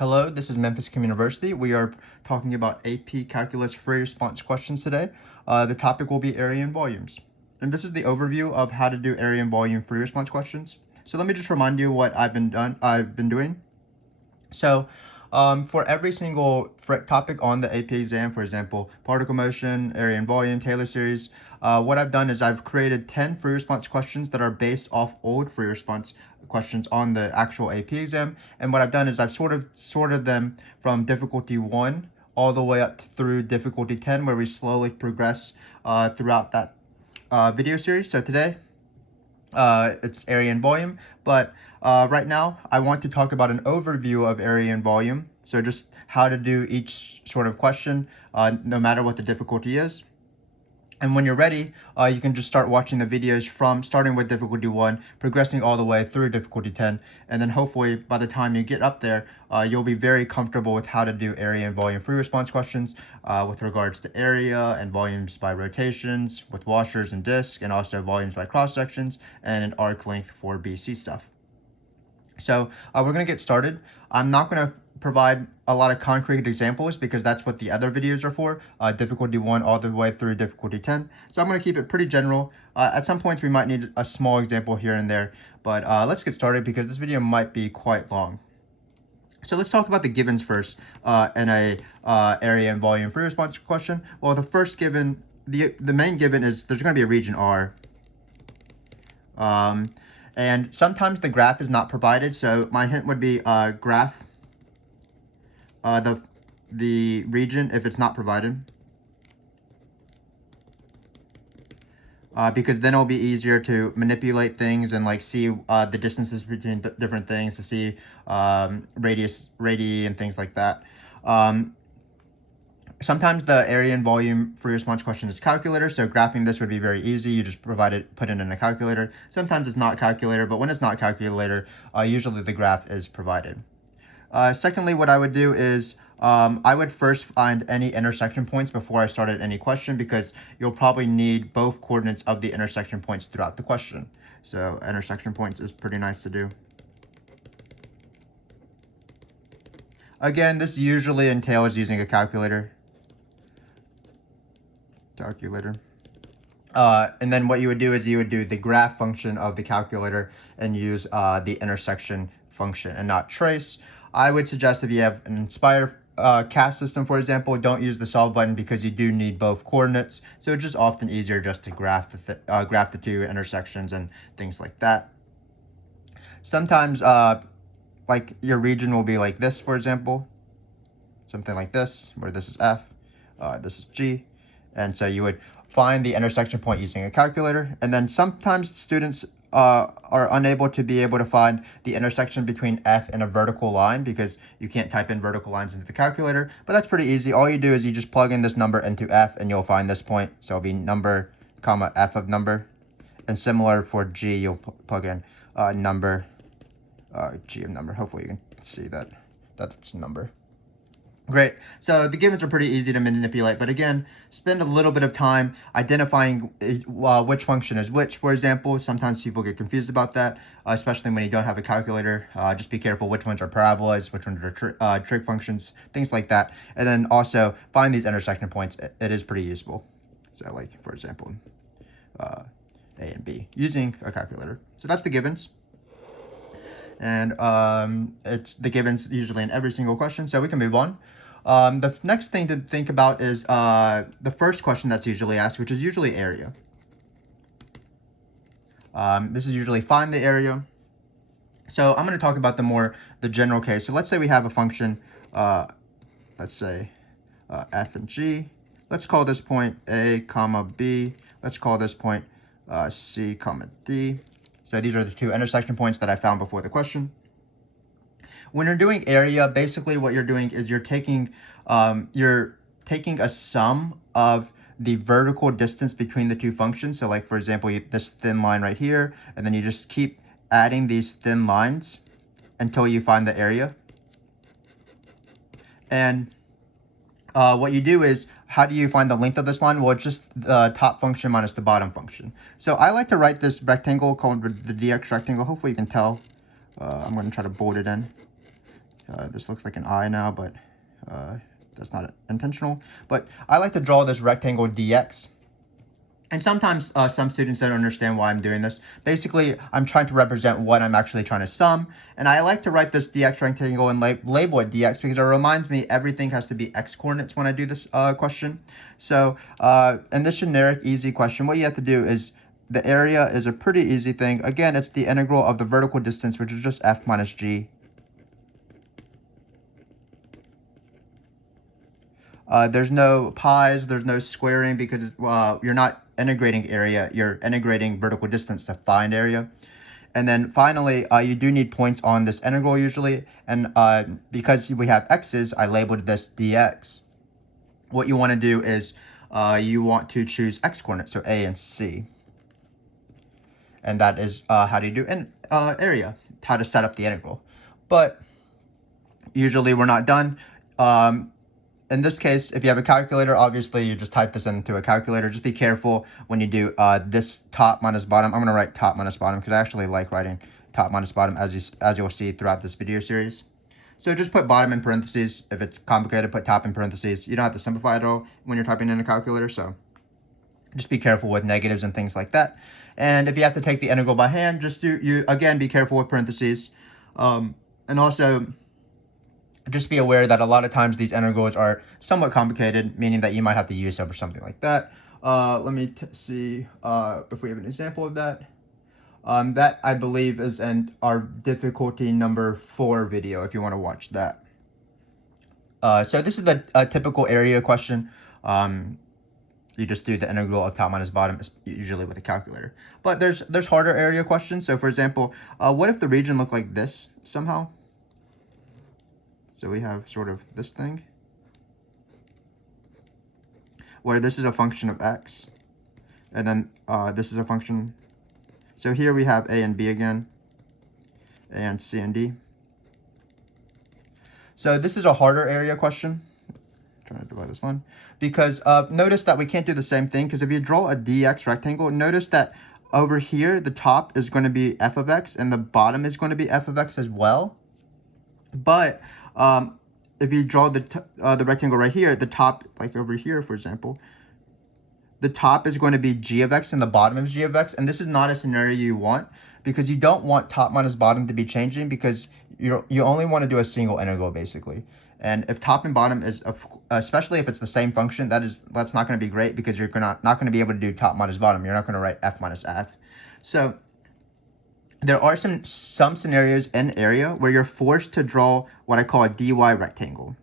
Hello, this is Memphis Community University. We are talking about AP Calculus free response questions today. The topic will be area and volumes. And this is the overview of how to do area and volume free response questions. So let me just remind you what I've been doing. So for every single topic on the AP exam, for example, particle motion, area and volume, Taylor series, what I've done is I've created 10 free response questions that are based off old free response questions on the actual AP exam. And what I've done is I've sorted them from difficulty 1 all the way up through difficulty 10, where we slowly progress throughout that video series. So today, it's area and volume, but right now I want to talk about an overview of area and volume. So just how to do each sort of question, no matter what the difficulty is. And when you're ready, you can just start watching the videos from starting with difficulty 1, progressing all the way through difficulty 10, and then hopefully by the time you get up there, you'll be very comfortable with how to do area and volume free response questions with regards to area and volumes by rotations, with washers and disks, and also volumes by cross sections, and an arc length for BC stuff. So we're going to get started. I'm not going to provide a lot of concrete examples because that's what the other videos are for, difficulty 1 all the way through difficulty 10. So I'm going to keep it pretty general. At some points we might need a small example here and there, but let's get started because this video might be quite long. So let's talk about the givens first in a area and volume free response question. Well, the first given, the main given is there's going to be a region R. And sometimes the graph is not provided, so my hint would be graph the region if it's not provided, because then it'll be easier to manipulate things and like see the distances between different things, to see radii and things like that. Sometimes the area and volume free response question is calculator, so graphing this would be very easy. You just put it in a calculator. Sometimes it's not calculator, but when it's not calculator, usually the graph is provided. Secondly, what I would do is I would first find any intersection points before I started any question, because you'll probably need both coordinates of the intersection points throughout the question. So intersection points is pretty nice to do. Again, this usually entails using a calculator. And then what you would do is you would do the graph function of the calculator and use the intersection function and not trace. I would suggest if you have an Inspire CAST system, for example, don't use the solve button because you do need both coordinates. So it's just often easier just to graph the two intersections and things like that. Sometimes like your region will be like this, for example, something like this, where this is F, this is G. And so you would find the intersection point using a calculator. And then sometimes students are unable to find the intersection between F and a vertical line because you can't type in vertical lines into the calculator. But that's pretty easy. All you do is you just plug in this number into F and you'll find this point. So it'll be number, comma, F of number. And similar for G, you'll plug in number, G of number. Hopefully you can see that that's number. Great. So the givens are pretty easy to manipulate, but again, spend a little bit of time identifying which function is which. For example, sometimes people get confused about that, especially when you don't have a calculator. Just be careful which ones are parabolas, which ones are trig functions, things like that. And then also find these intersection points. It is pretty useful. So like, for example, A and B using a calculator. So that's the givens. And it's the givens usually in every single question, so we can move on. The next thing to think about is the first question that's usually asked, which is usually area. This is usually find the area. So I'm going to talk about the general case. So let's say we have a function, let's say f and g. Let's call this point a comma b. Let's call this point c comma d. So these are the two intersection points that I found before the question. When you're doing area, basically what you're doing is you're taking a sum of the vertical distance between the two functions. So like, for example, this thin line right here, and then you just keep adding these thin lines until you find the area. And what you do is, how do you find the length of this line? Well, it's just the top function minus the bottom function. So I like to write this rectangle called the dx rectangle. Hopefully you can tell. I'm going to try to bold it in. This looks like an eye now, but that's not intentional. But I like to draw this rectangle dx. And sometimes some students don't understand why I'm doing this. Basically, I'm trying to represent what I'm actually trying to sum. And I like to write this dx rectangle and label it dx because it reminds me everything has to be x coordinates when I do this question. So in this generic easy question, what you have to do is the area is a pretty easy thing. Again, it's the integral of the vertical distance, which is just f minus g. There's no pi's, there's no squaring because you're not integrating area, you're integrating vertical distance to find area. And then finally, you do need points on this integral usually. And because we have x's, I labeled this dx. What you want to do is you want to choose x coordinates, so A and C. And that is how do you do area, how to set up the integral. But usually we're not done. In this case, if you have a calculator, obviously you just type this into a calculator. Just be careful when you do this top minus bottom. I'm going to write top minus bottom because I actually like writing top minus bottom as you'll see throughout this video series. So just put bottom in parentheses. If it's complicated, put top in parentheses. You don't have to simplify it all when you're typing in a calculator. So just be careful with negatives and things like that. And if you have to take the integral by hand, just again, be careful with parentheses. And also, just be aware that a lot of times these integrals are somewhat complicated, meaning that you might have to use them or something like that. Let me see if we have an example of that. That I believe is in our difficulty number 4 video if you want to watch that. So this is a typical area question. You just do the integral of top minus bottom, usually with a calculator. But there's harder area questions. So for example, what if the region looked like this somehow? So we have sort of this thing, where this is a function of x, and then this is a function. So here we have a and b again, a and c and d. So this is a harder area question. I'm trying to divide this line. Because notice that we can't do the same thing, because if you draw a dx rectangle, notice that over here, the top is going to be f of x, and the bottom is going to be f of x as well. But if you draw the rectangle right here, the top, like over here, for example, the top is going to be g of x and the bottom is g of x. And this is not a scenario you want, because you don't want top minus bottom to be changing, because you only want to do a single integral, basically. And if top and bottom is, especially if it's the same function, that's not going to be great, because you're not going to be able to do top minus bottom. You're not going to write f minus f. So there are some scenarios in area where you're forced to draw what I call a dy rectangle.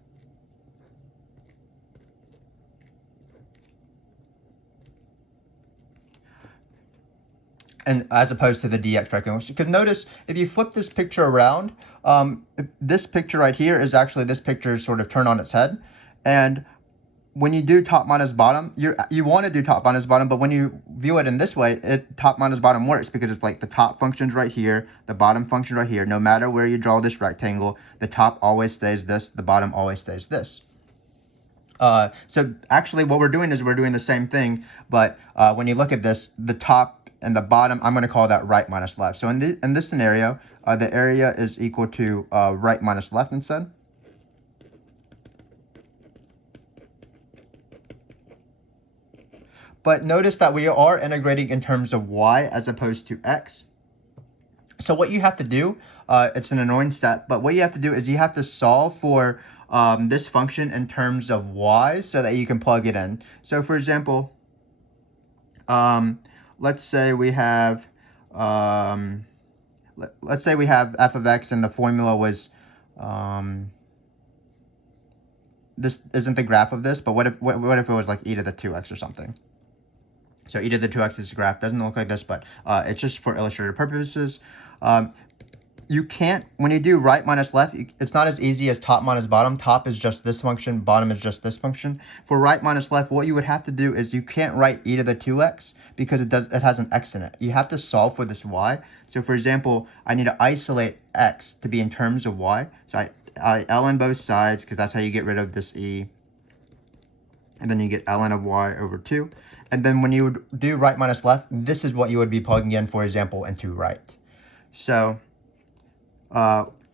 And as opposed to the dx rectangle. Because notice, if you flip this picture around, this picture right here is actually this picture sort of turned on its head. And when you do top minus bottom, you want to do top minus bottom, but when you view it in this way, top minus bottom works, because it's like the top function's right here, the bottom function right here. No matter where you draw this rectangle, the top always stays this, the bottom always stays this. So actually what we're doing is we're doing the same thing, but when you look at this, the top and the bottom, I'm going to call that right minus left. So in this scenario, the area is equal to right minus left instead. But notice that we are integrating in terms of y as opposed to x. So what you have to do, it's an annoying step, but what you have to do is you have to solve for this function in terms of y so that you can plug it in. So for example, let's say we have f of x and the formula was this isn't the graph of this, but what if it was like e to the 2x or something? So e to the 2x is a graph. Doesn't look like this, but it's just for illustrative purposes. You can't, when you do right minus left, it's not as easy as top minus bottom. Top is just this function, bottom is just this function. For right minus left, what you would have to do is you can't write e to the 2x because it has an x in it. You have to solve for this y. So for example, I need to isolate x to be in terms of y. So I ln both sides, because that's how you get rid of this e. And then you get ln of y over 2. And then when you would do right minus left, this is what you would be plugging in, for example, into right. So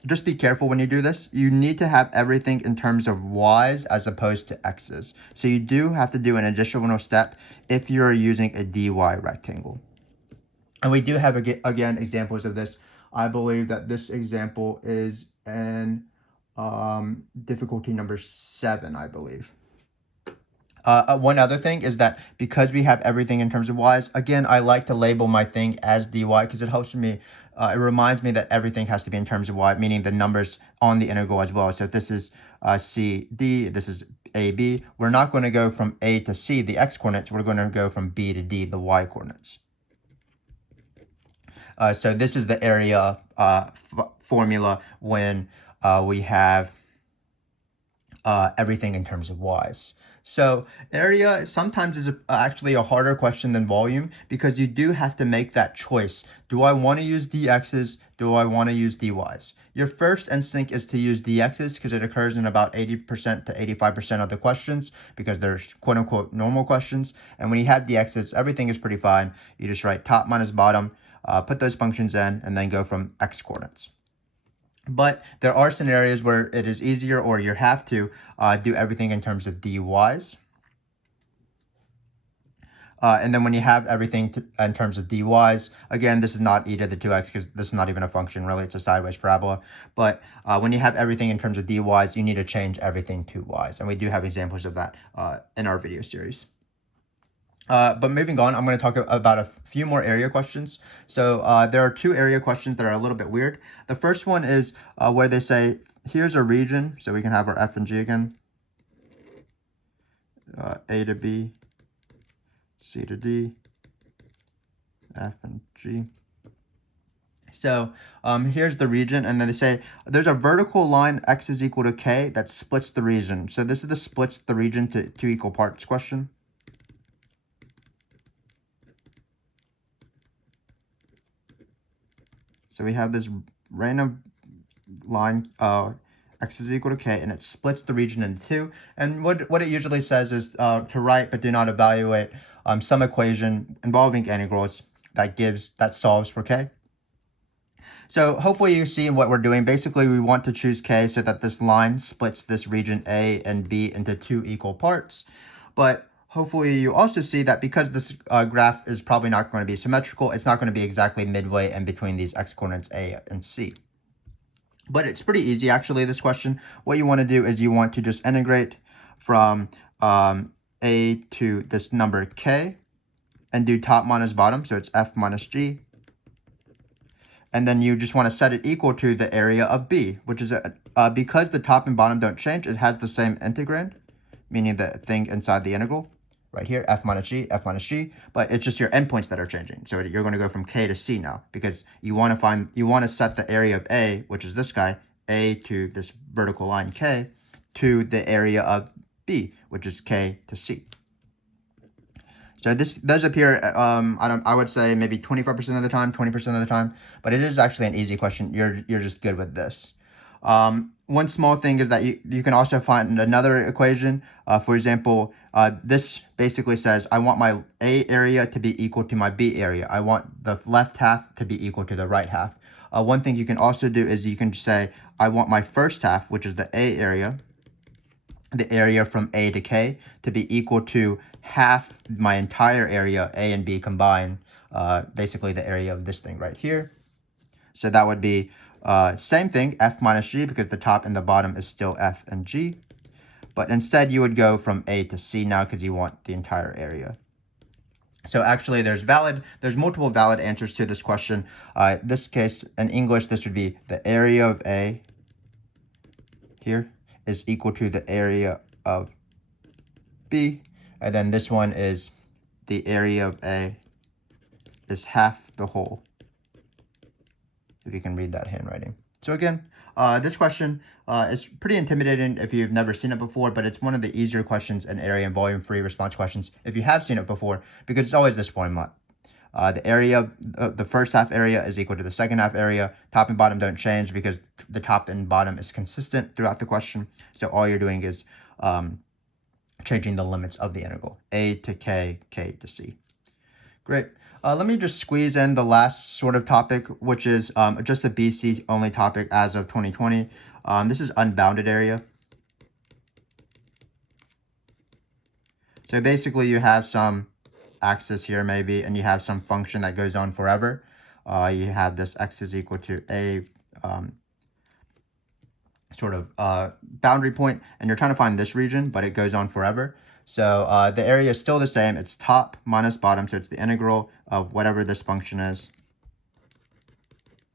just be careful when you do this. You need to have everything in terms of y's as opposed to x's. So you do have to do an additional step if you're using a dy rectangle. And we do have, again, examples of this. I believe that this example is in difficulty number 7, I believe. One other thing is that because we have everything in terms of y's, again, I like to label my thing as dy because it helps me, it reminds me that everything has to be in terms of y, meaning the numbers on the integral as well. So if this is c, d, this is a, b, we're not going to go from a to c, the x coordinates, we're going to go from b to d, the y coordinates. So this is the area formula when we have everything in terms of y's. So area sometimes is actually a harder question than volume because you do have to make that choice. Do I want to use dx's? Do I want to use dy's? Your first instinct is to use dx's because it occurs in about 80% to 85% of the questions because they're quote unquote normal questions. And when you have dx's, everything is pretty fine. You just write top minus bottom, put those functions in, and then go from x coordinates. But there are scenarios where it is easier or you have to do everything in terms of dy's. And then when you have everything in terms of dy's, again, this is not e to the 2x because this is not even a function, really. It's a sideways parabola. But when you have everything in terms of dy's, you need to change everything to y's. And we do have examples of that in our video series. But moving on, I'm going to talk about a few more area questions. So there are 2 area questions that are a little bit weird. The first one is where they say, here's a region. So we can have our F and G again. A to B, C to D, F and G. So here's the region, and then they say there's a vertical line x is equal to k that splits the region. So this is the splits the region to 2 equal parts question. So we have this random line, x is equal to k, and it splits the region into 2. And what it usually says is to write but do not evaluate some equation involving integrals that solves for k. So hopefully you see what we're doing. Basically, we want to choose k so that this line splits this region A and B into 2 equal parts. But hopefully you also see that because this graph is probably not going to be symmetrical, it's not going to be exactly midway in between these x coordinates A and C. But it's pretty easy, actually, this question. What you want to do is you want to just integrate from A to this number k and do top minus bottom. So it's F minus G. And then you just want to set it equal to the area of B, which is because the top and bottom don't change, it has the same integrand, meaning the thing inside the integral. Right here, F minus G, but it's just your endpoints that are changing. So you're going to go from K to C now because you want to set the area of A, which is this guy, A to this vertical line K, to the area of B, which is K to C. So this does appear, I would say maybe 25% of the time, 20% of the time, but it is actually an easy question. You're just good with this. One small thing is that you can also find another equation. For example, this basically says I want my A area to be equal to my B area. I want the left half to be equal to the right half. One thing you can also do is you can say I want my first half, which is the A area, the area from A to K, to be equal to half my entire area, A and B combined, basically the area of this thing right here. So that would be same thing, F minus G, because the top and the bottom is still F and G. But instead, you would go from A to C now because you want the entire area. So actually, there's multiple valid answers to this question. This case, in English, this would be the area of A here is equal to the area of B. And then this one is the area of A is half the whole. If you can read that handwriting. So again, this question is pretty intimidating if you've never seen it before, but it's one of the easier questions in area and volume free response questions if you have seen it before, because it's always this formula. The area, the first half area is equal to the second half area. Top and bottom don't change because the top and bottom is consistent throughout the question. So all you're doing is changing the limits of the integral, A to K, K to C. Great. Let me just squeeze in the last sort of topic, which is just a BC only topic as of 2020. This is unbounded area. So basically you have some axis here maybe, and you have some function that goes on forever. You have this x is equal to a sort of boundary point, and you're trying to find this region, but it goes on forever. So the area is still the same. It's top minus bottom, so it's the integral of whatever this function is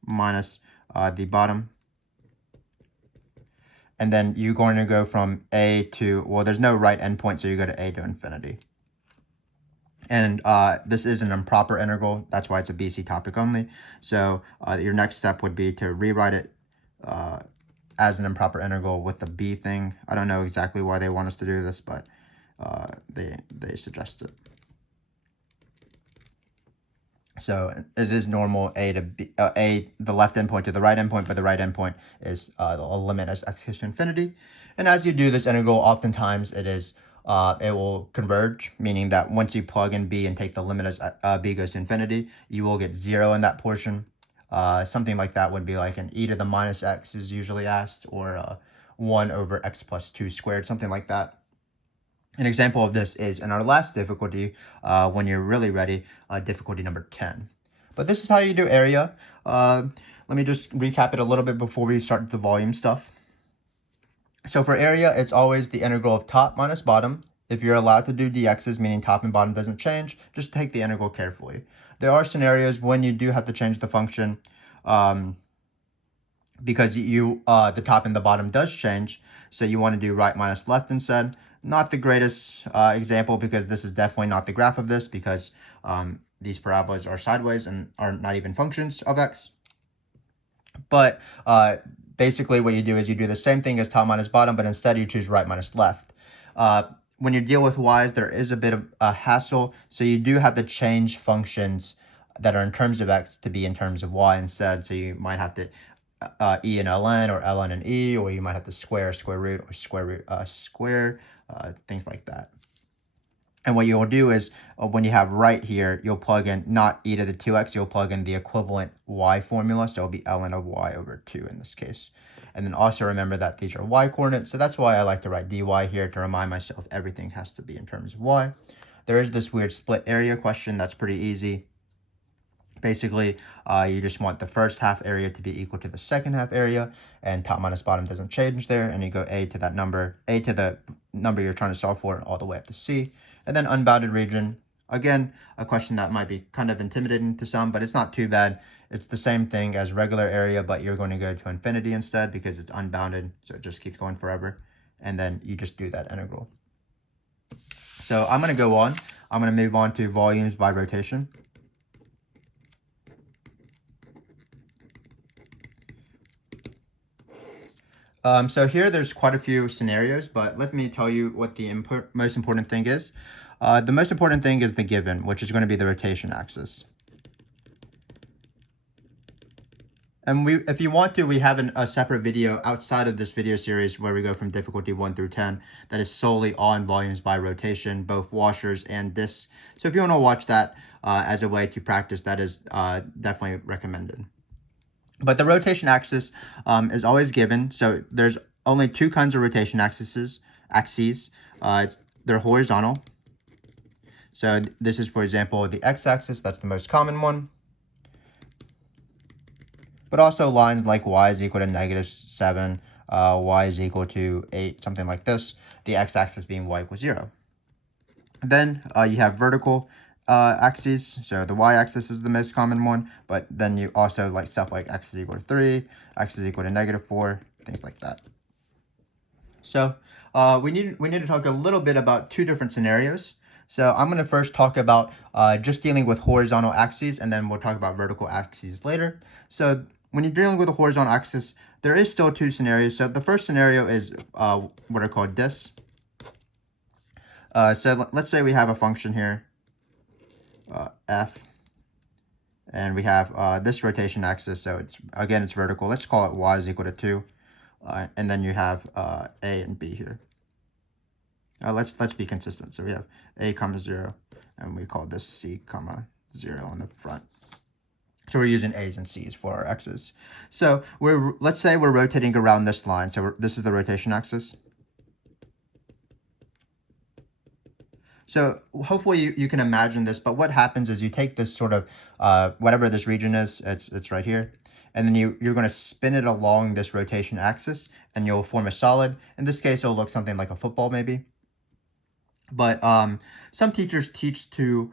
minus the bottom. And then you're going to go from a to, well, there's no right endpoint, so you go to a to infinity. And this is an improper integral. That's why it's a BC topic only. So your next step would be to rewrite it as an improper integral with the b thing. I don't know exactly why they want us to do this, but they suggest it. So it is normal a to b, the left endpoint to the right endpoint, but the right endpoint is the limit as x goes to infinity. And as you do this integral, oftentimes it will converge, meaning that once you plug in b and take the limit as b goes to infinity, you will get 0 in that portion. Something like that would be like an e to the minus x is usually asked, or 1 over x plus 2 squared, something like that. An example of this is in our last difficulty, when you're really ready, difficulty number 10. But this is how you do area. Let me just recap it a little bit before we start the volume stuff. So for area, it's always the integral of top minus bottom. If you're allowed to do dx's, meaning top and bottom doesn't change, just take the integral carefully. There are scenarios when you do have to change the function because the top and the bottom does change. So you want to do right minus left instead. Not the greatest example, because this is definitely not the graph of this, because these parabolas are sideways and are not even functions of x. But basically what you do is you do the same thing as top minus bottom, but instead you choose right minus left. When you deal with y's, there is a bit of a hassle, so you do have to change functions that are in terms of x to be in terms of y instead. So you might have to e and ln, or ln and e, or you might have to square root, or square, things like that. And what you'll do is when you have right here, you'll plug in not e to the 2x, you'll plug in the equivalent y formula. So it'll be ln of y over 2 in this case. And then also remember that these are y coordinates. So that's why I like to write dy here, to remind myself everything has to be in terms of y. There is this weird split area question that's pretty easy. Basically, you just want the first half area to be equal to the second half area, and top minus bottom doesn't change there, and you go a to that number, a to the number you're trying to solve for, all the way up to c. And then unbounded region, again, a question that might be kind of intimidating to some, but it's not too bad. It's the same thing as regular area, but you're going to go to infinity instead because it's unbounded, so it just keeps going forever. And then you just do that integral. So I'm going to go on. I'm going to move on to volumes by rotation. So here there's quite a few scenarios, but let me tell you what the most important thing is. The most important thing is the given, which is going to be the rotation axis. And if you want to, we have a separate video outside of this video series where we go from difficulty 1 through 10 that is solely on volumes by rotation, both washers and discs. So if you want to watch that as a way to practice, that is definitely recommended. But the rotation axis is always given. So there's only two kinds of rotation axes. They're horizontal. So this is, for example, the x-axis. That's the most common one. But also lines like y is equal to -7, y is equal to 8, something like this. The x-axis being y equals 0. Then you have vertical axes. So the y-axis is the most common one, but then you also like stuff like x is equal to 3, x is equal to -4, things like that. So we need to talk a little bit about two different scenarios. So I'm going to first talk about just dealing with horizontal axes, and then we'll talk about vertical axes later. So when you're dealing with a horizontal axis, there is still two scenarios. So the first scenario is what are called discs. So let's say we have a function here, f, and we have this rotation axis. So it's vertical. Let's call it y is equal to 2, and then you have a and b here. Let's be consistent. So we have a comma 0, and we call this c comma 0 on the front. So we're using A's and C's for our X's. So let's say we're rotating around this line. So this is the rotation axis. So hopefully you can imagine this, but what happens is you take this sort of, whatever this region is, it's right here, and then you're going to spin it along this rotation axis, and you'll form a solid. In this case, it'll look something like a football maybe. But some teachers teach to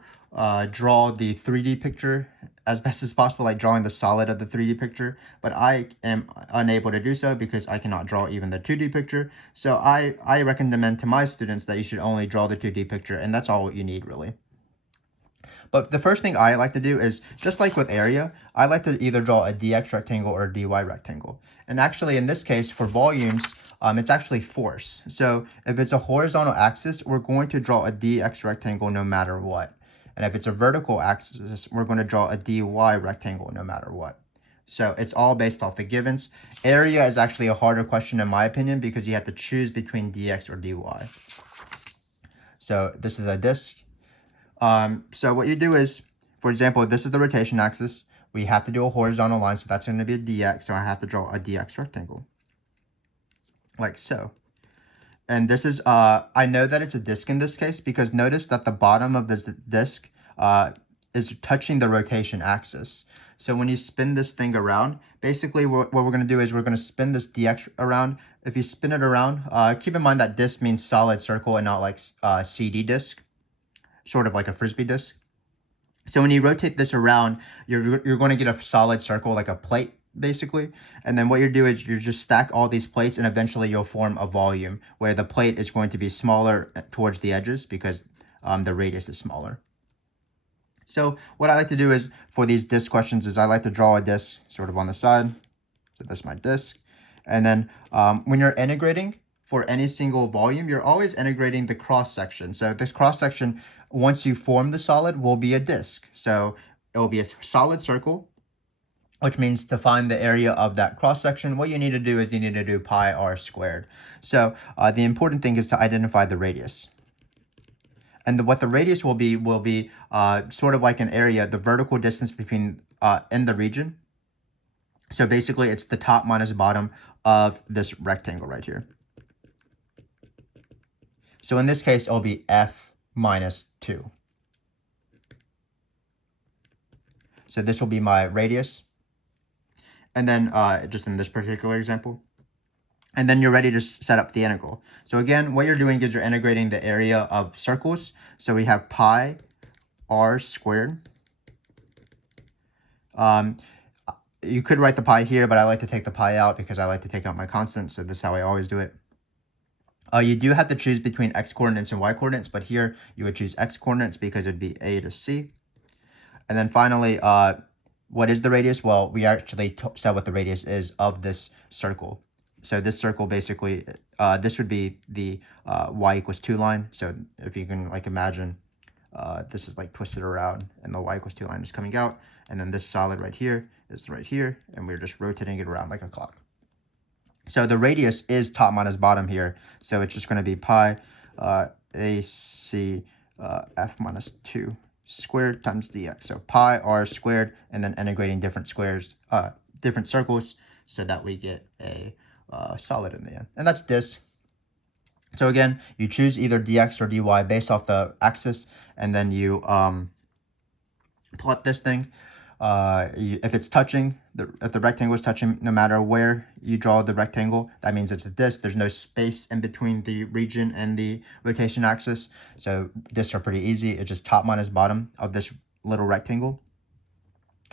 draw the 3D picture as best as possible, like drawing the solid of the 3D picture. But I am unable to do so because I cannot draw even the 2D picture. So I recommend to my students that you should only draw the 2D picture, and that's all you need really. But the first thing I like to do is, just like with area, I like to either draw a dx rectangle or a dy rectangle. And actually, in this case, for volumes, it's actually force. So if it's a horizontal axis, we're going to draw a dx rectangle no matter what. And if it's a vertical axis, we're going to draw a dy rectangle no matter what. So it's all based off the givens. Area is actually a harder question in my opinion because you have to choose between dx or dy. So this is a disk. So what you do is, for example, this is the rotation axis. We have to do a horizontal line, so that's going to be a dx. So I have to draw a dx rectangle, like so. And this is, I know that it's a disk in this case because notice that the bottom of this disk is touching the rotation axis. So when you spin this thing around, basically what we're going to do is we're going to spin this dx around. If you spin it around, keep in mind that disk means solid circle and not like CD disk, sort of like a frisbee disk. So when you rotate this around, you're going to get a solid circle, like a plate, basically. And then what you do is you just stack all these plates, and eventually you'll form a volume where the plate is going to be smaller towards the edges because the radius is smaller. So what I like to do is, for these disk questions, is I like to draw a disk sort of on the side. So this is my disk. And then when you're integrating for any single volume, you're always integrating the cross section. So this cross section, once you form the solid, will be a disk. So it will be a solid circle, which means to find the area of that cross section, what you need to do is you need to do pi r squared. So the important thing is to identify the radius. And what the radius will be sort of like an area, the vertical distance between in the region. So basically, it's the top minus bottom of this rectangle right here. So in this case, it'll be f minus 2. So this will be my radius. And then just in this particular example. And then you're ready to set up the integral. So again, what you're doing is you're integrating the area of circles. So we have pi r squared. You could write the pi here, but I like to take the pi out because I like to take out my constant. So this is how I always do it. You do have to choose between x coordinates and y coordinates, but here you would choose x coordinates because it'd be a to c. And then finally, what is the radius? Well, we actually said what the radius is of this circle. So this circle basically, this would be the y equals 2 line. So if you can like imagine, this is like twisted around and the y equals 2 line is coming out. And then this solid right here is right here. And we're just rotating it around like a clock. So the radius is top minus bottom here. So it's just going to be pi AC f minus 2 squared times dx. So pi r squared, and then integrating different squares, different circles, so that we get a solid in the end. And that's this. So again, you choose either dx or dy based off the axis, and then you plot this thing. If it's touching, if the rectangle is touching, no matter where you draw the rectangle, that means it's a disk. There's no space in between the region and the rotation axis. So disks are pretty easy. It's just top minus bottom of this little rectangle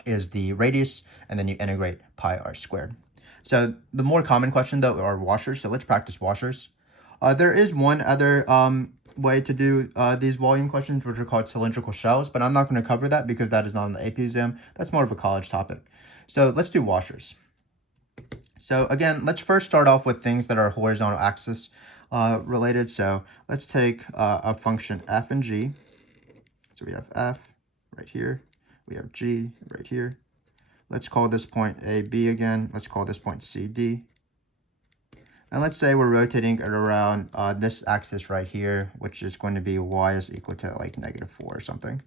is the radius, and then you integrate pi r squared. So the more common question though are washers. So let's practice washers. There is one other way to do these volume questions, which are called cylindrical shells, but I'm not going to cover that because that is not on the AP exam. That's more of a college topic. So let's do washers. So again, let's first start off with things that are horizontal axis related. So let's take a function f and g. So we have f right here. We have g right here. Let's call this point A, B again. Let's call this point C, D. And let's say we're rotating it around this axis right here, which is going to be y is equal to like -4 or something.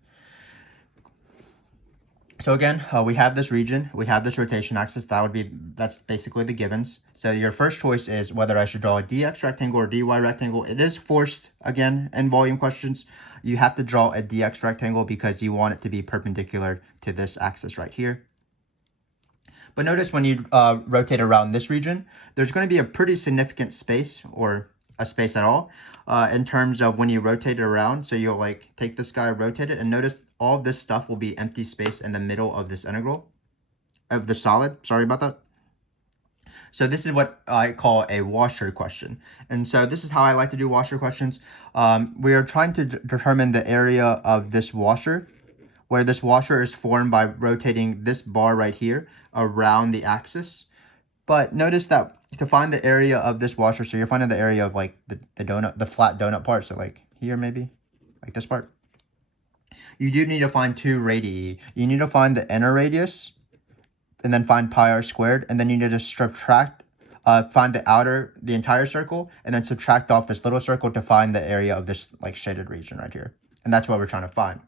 So again, we have this region, we have this rotation axis, that's basically the givens. So your first choice is whether I should draw a dx rectangle or dy rectangle. It is forced, again, in volume questions. You have to draw a dx rectangle because you want it to be perpendicular to this axis right here. But notice when you rotate around this region, there's going to be a pretty significant space, or a space at all, in terms of when you rotate it around. So you'll like take this guy, rotate it, and notice all of this stuff will be empty space in the middle of this integral, of the solid. Sorry about that. So this is what I call a washer question. And so this is how I like to do washer questions. We are trying to determine the area of this washer, where this washer is formed by rotating this bar right here around the axis. But notice that to find the area of this washer, so you're finding the area of like the donut, the flat donut part, so like here maybe, like this part. You do need to find two radii. You need to find the inner radius, and then find pi r squared, and then you need to subtract, find the entire circle, and then subtract off this little circle to find the area of this like shaded region right here. And that's what we're trying to find.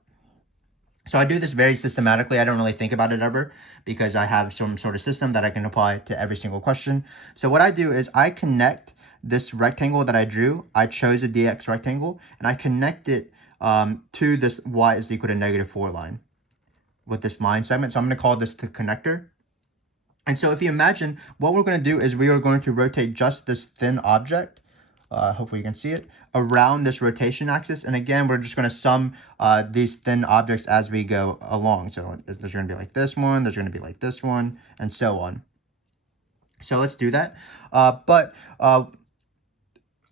So I do this very systematically. I don't really think about it ever because I have some sort of system that I can apply to every single question. So what I do is I connect this rectangle that I drew. I chose a dx rectangle, and I connect it to this y is equal to -4 line with this line segment. So I'm going to call this the connector. And so if you imagine, what we're going to do is we are going to rotate just this thin object, hopefully you can see it, around this rotation axis. And again, we're just going to sum these thin objects as we go along. So there's going to be like this one, there's going to be like this one, and so on. So let's do that.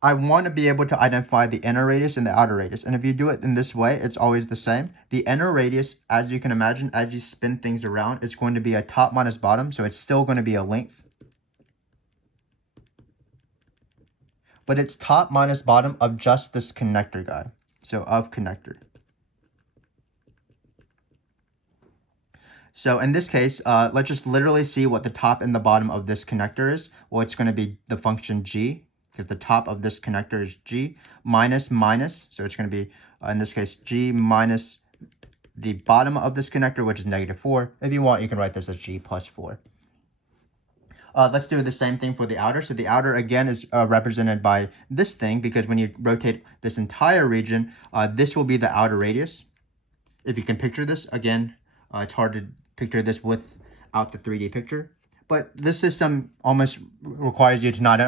I want to be able to identify the inner radius and the outer radius. And if you do it in this way, it's always the same. The inner radius, as you can imagine, as you spin things around, is going to be a top minus bottom. So it's still going to be a length. But it's top minus bottom of just this connector guy. So of connector. So in this case, let's just literally see what the top and the bottom of this connector is. Well, it's going to be the function g, because the top of this connector is g, minus, so it's going to be, in this case, g minus the bottom of this connector, which is -4. If you want, you can write this as g plus 4. Let's do the same thing for the outer. So the outer, again, is represented by this thing, because when you rotate this entire region, this will be the outer radius. If you can picture this, again, it's hard to picture this without the 3D picture. But this system almost requires you to not,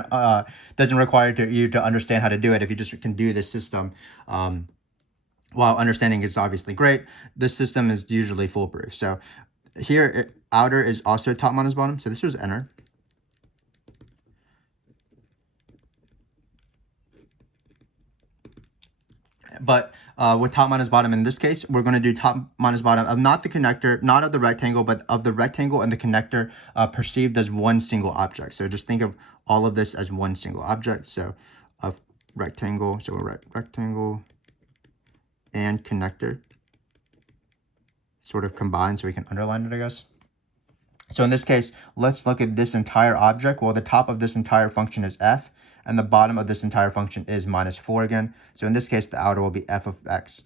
doesn't require you to understand how to do it. If you just can do this system, while understanding is obviously great, this system is usually foolproof. So here, outer is also top minus bottom. So this was inner. But with top minus bottom in this case, we're going to do top minus bottom of not the connector, not of the rectangle, but of the rectangle and the connector perceived as one single object. So just think of all of this as one single object. So of rectangle, so we'll write rectangle and connector sort of combined, so we can underline it, I guess. So in this case, let's look at this entire object. Well, the top of this entire function is f, and the bottom of this entire function is -4 again. So in this case, the outer will be f of x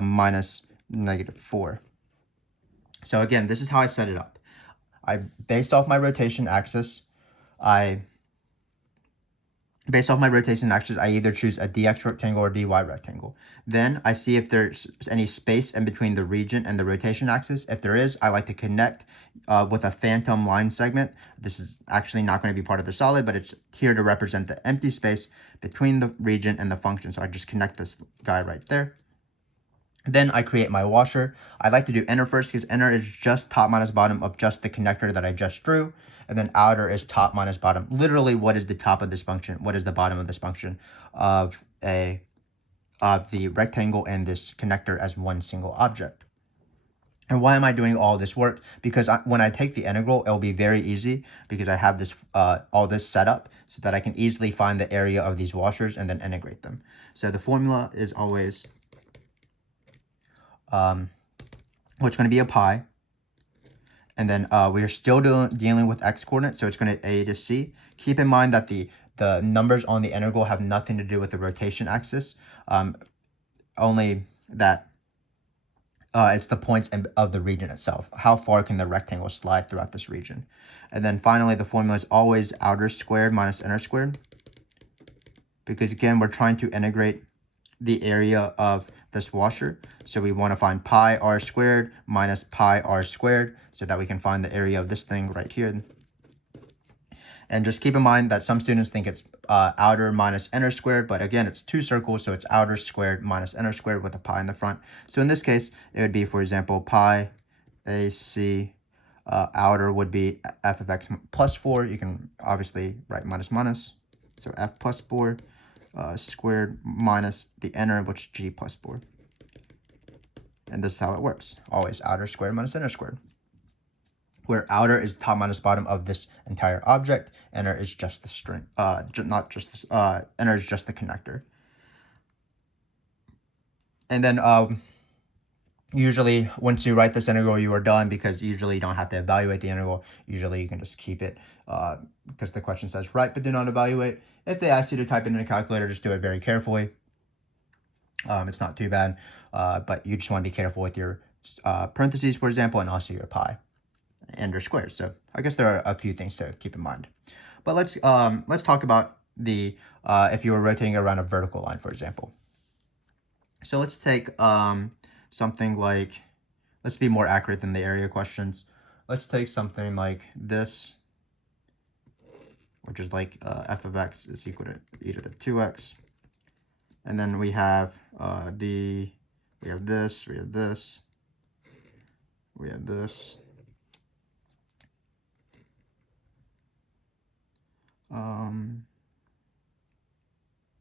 minus -4. So again, this is how I set it up. Based off my rotation axis, I either choose a dx rectangle or dy rectangle. Then I see if there's any space in between the region and the rotation axis. If there is, I like to connect with a phantom line segment. This is actually not going to be part of the solid, but it's here to represent the empty space between the region and the function. So I just connect this guy right there. Then I create my washer. I like to do inner first because inner is just top minus bottom of just the connector that I just drew. And then outer is top minus bottom. Literally, what is the top of this function? What is the bottom of this function of the rectangle and this connector as one single object? And why am I doing all this work? Because when I take the integral, it will be very easy because I have this all this set up so that I can easily find the area of these washers and then integrate them. So the formula is always, it's going to be a pi. And then we are still dealing with x coordinates, so it's going to a to c. Keep in mind that the numbers on the integral have nothing to do with the rotation axis. Only that it's the points of the region itself. How far can the rectangle slide throughout this region? And then finally, the formula is always outer squared minus inner squared, because again, we're trying to integrate the area of this washer. So we want to find pi r squared minus pi r squared so that we can find the area of this thing right here. And just keep in mind that some students think it's outer minus inner squared, but again, it's two circles, so it's outer squared minus inner squared with a pi in the front. So in this case, it would be, for example, pi AC outer would be f of x plus 4. You can obviously write minus minus. So f plus 4 squared minus the inner, which is g plus 4. And this is how it works. Always outer squared minus inner squared, where outer is top minus bottom of this entire object, inner is just the string, not just this, inner is just the connector. And then usually once you write this integral, you are done, because usually you don't have to evaluate the integral. Usually you can just keep it because the question says write but do not evaluate. If they ask you to type it in a calculator, just do it very carefully. It's not too bad, but you just want to be careful with your parentheses, for example, and also your pi and your squares. So I guess there are a few things to keep in mind. But let's talk about the if you were rotating around a vertical line, for example. So let's take something like, let's be more accurate than the area questions. Let's take something like this, which is like f of x is equal to e to the 2x. And then we have we have this, we have this, we have this.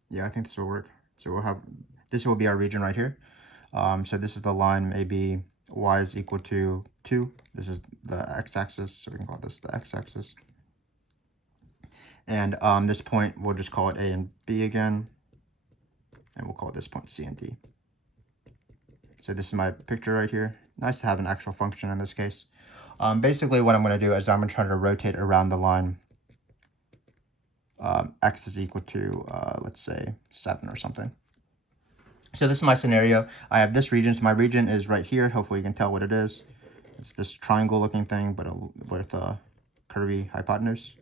Yeah, I think this will work. So we'll have, this will be our region right here. So this is the line, maybe y is equal to 2. This is the x-axis, so we can call this the x-axis. And this point, we'll just call it A and B again. And we'll call this point C and D. So this is my picture right here. Nice to have an actual function in this case. Basically what I'm going to do is I'm going to try to rotate around the line. X is equal to, let's say, 7 or something. So this is my scenario. I have this region. So my region is right here. Hopefully you can tell what it is. It's this triangle looking thing, but with a curvy hypotenuse.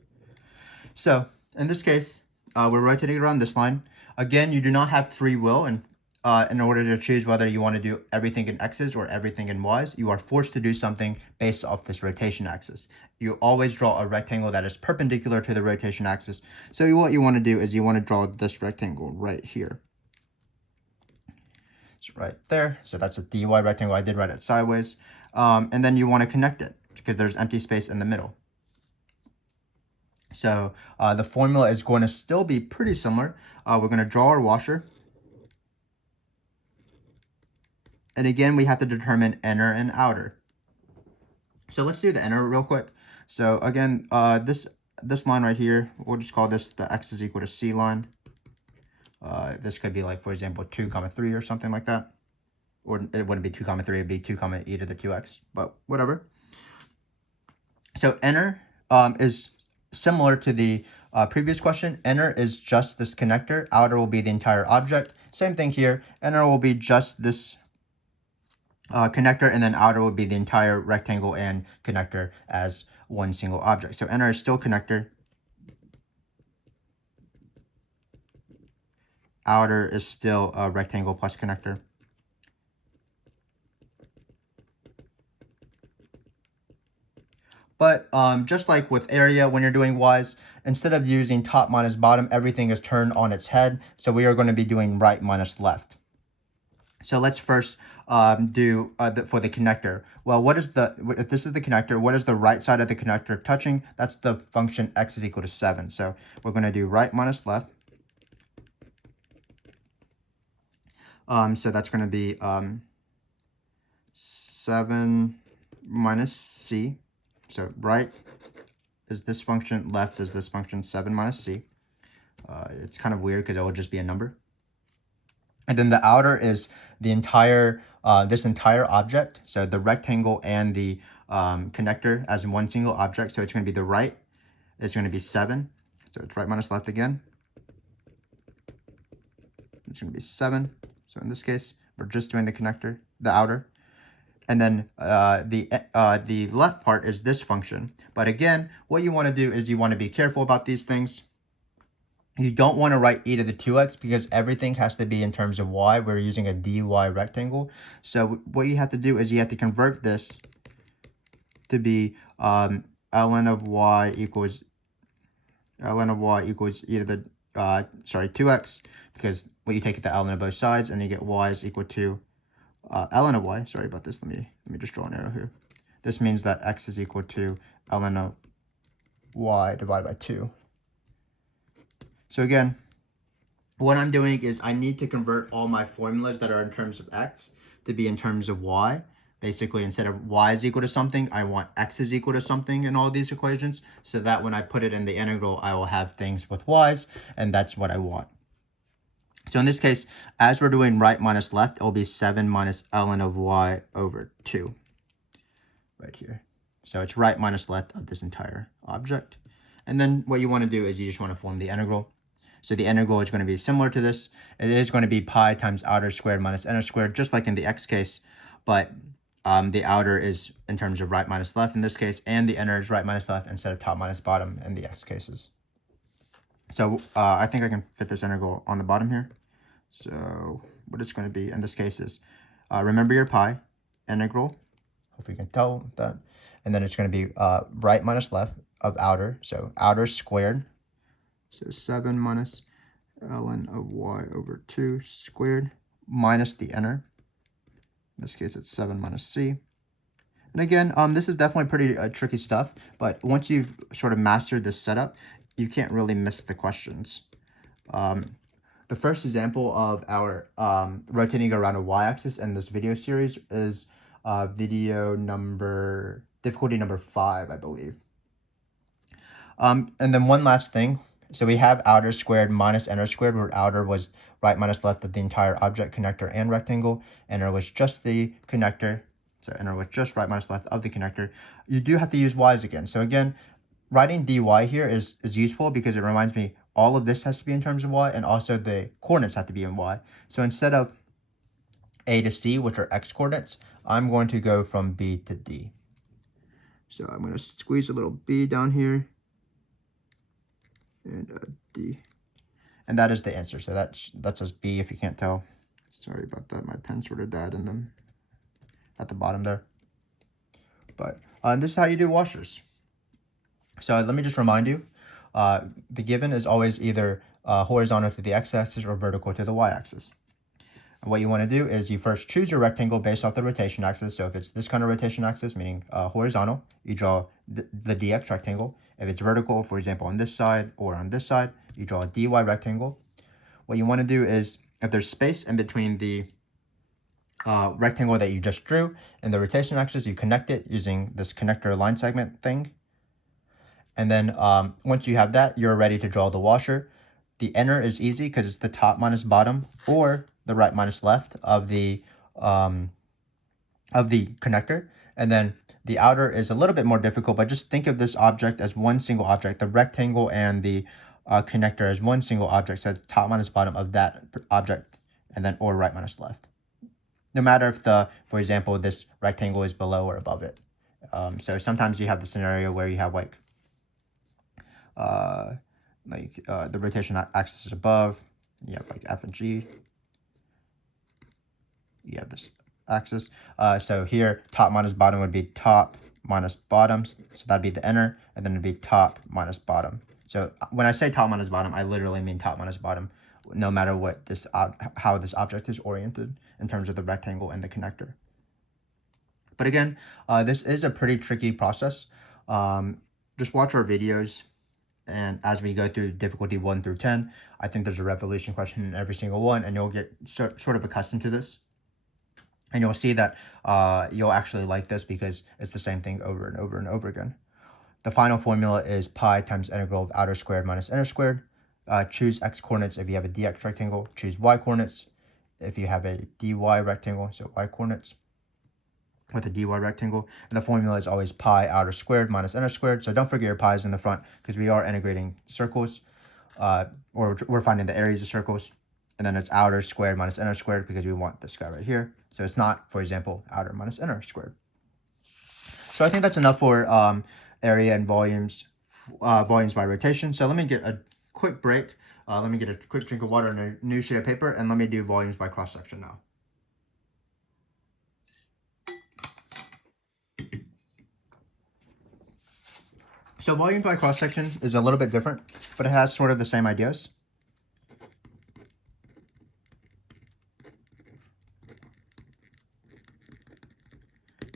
So in this case, we're rotating around this line. Again, you do not have free will, and in order to choose whether you want to do everything in x's or everything in y's, you are forced to do something based off this rotation axis. You always draw a rectangle that is perpendicular to the rotation axis. So what you want to do is you want to draw this rectangle right here. It's right there. So that's a dy rectangle. I did write it sideways. And then you want to connect it because there's empty space in the middle. So the formula is going to still be pretty similar. We're going to draw our washer. And again, we have to determine inner and outer. So let's do the inner real quick. So again, this line right here, we'll just call this the x is equal to c line. This could be like, for example, 2, 3 or something like that. Or it wouldn't be 2, 3, it'd be 2, e to the 2x, but whatever. So inner is similar to the previous question. Inner is just this connector. Outer will be the entire object. Same thing here. Inner will be just this connector, and then outer will be the entire rectangle and connector as one single object. So inner is still connector. Outer is still a rectangle plus connector. But just like with area, when you're doing y's, instead of using top minus bottom, everything is turned on its head. So we are going to be doing right minus left. So let's first do for the connector. Well, if this is the connector, what is the right side of the connector touching? That's the function x is equal to 7. So we're going to do right minus left. So that's going to be 7 minus c. So right is this function, left is this function, 7 minus c. It's kind of weird because it will just be a number. And then the outer is the entire, this entire object. So the rectangle and the connector as one single object. So it's going to be the right, it's going to be 7. So it's right minus left again. It's going to be 7. So in this case, we're just doing the connector, the outer. And then the left part is this function. But again, what you want to do is you want to be careful about these things. You don't want to write e to the 2x because everything has to be in terms of y. We're using a dy rectangle. So what you have to do is you have to convert this to be ln of y equals e to the 2x, because when you take the ln of both sides and you get y is equal to ln of y. Sorry about this. Let me just draw an arrow here. This means that x is equal to ln of y divided by 2. So again, what I'm doing is I need to convert all my formulas that are in terms of x to be in terms of y. Basically, instead of y is equal to something, I want x is equal to something in all these equations, so that when I put it in the integral, I will have things with y's, and that's what I want. So in this case, as we're doing right minus left, it will be 7 minus ln of y over 2 right here. So it's right minus left of this entire object. And then what you want to do is you just want to form the integral. So the integral is going to be similar to this. It is going to be pi times outer squared minus inner squared, just like in the x case, but the outer is in terms of right minus left in this case, and the inner is right minus left instead of top minus bottom in the x cases. So I think I can fit this integral on the bottom here. So what it's going to be in this case is, remember your pi integral, hope you can tell that, and then it's going to be right minus left of outer, so outer squared, so 7 minus ln of y over 2 squared minus the inner. In this case, it's 7 minus c. And again, this is definitely pretty tricky stuff, but once you've sort of mastered this setup, you can't really miss the questions. The first example of our rotating around a y-axis in this video series is difficulty number 5, I believe. And then one last thing. So we have outer squared minus inner squared, where outer was right minus left of the entire object, connector, and rectangle. Inner was just the connector. So inner was just right minus left of the connector. You do have to use y's again. So again, writing dy here is useful because it reminds me all of this has to be in terms of y, and also the coordinates have to be in y. So instead of a to c, which are x coordinates, I'm going to go from b to d. So I'm going to squeeze a little b down here, and D. And that is the answer. So that says B if you can't tell. Sorry about that. My pen sort of died in them at the bottom there. But this is how you do washers. So let me just remind you, the given is always either horizontal to the x-axis or vertical to the y-axis. And what you want to do is you first choose your rectangle based off the rotation axis. So if it's this kind of rotation axis, meaning horizontal, you draw the dx rectangle. If it's vertical, for example, on this side or on this side, you draw a dy rectangle. What you want to do is, if there's space in between the rectangle that you just drew and the rotation axis, you connect it using this connector line segment thing. And then once you have that, you're ready to draw the washer. The inner is easy because it's the top minus bottom, or the right minus left of the connector. And then the outer is a little bit more difficult, but just think of this object as one single object, the rectangle and the connector as one single object, so top minus bottom of that object, and then or right minus left. No matter if for example, this rectangle is below or above it. So sometimes you have the scenario where you have the rotation axis is above, you have like F and G. You have this axis. So here, top minus bottom would be top minus bottom. So that'd be the inner, and then it'd be top minus bottom. So when I say top minus bottom, I literally mean top minus bottom, no matter what how this object is oriented in terms of the rectangle and the connector. But again, this is a pretty tricky process. Just watch our videos, and as we go through difficulty 1 through 10, I think there's a revolution question in every single one, and you'll get sort of accustomed to this. And you'll see that you'll actually like this because it's the same thing over and over and over again. The final formula is pi times integral of outer squared minus inner squared. Choose x coordinates if you have a dx rectangle. Choose y coordinates if you have a dy rectangle, so y coordinates with a dy rectangle. And the formula is always pi outer squared minus inner squared. So don't forget your pi's in the front because we are integrating circles, or we're finding the areas of circles. and then it's outer squared minus inner squared because we want this guy right here. So it's not, for example, outer minus inner squared. So I think that's enough for area and volumes by rotation. So let me get a quick break. Let me get a quick drink of water and a new sheet of paper, and let me do volumes by cross-section now. So volumes by cross-section is a little bit different, but it has sort of the same ideas.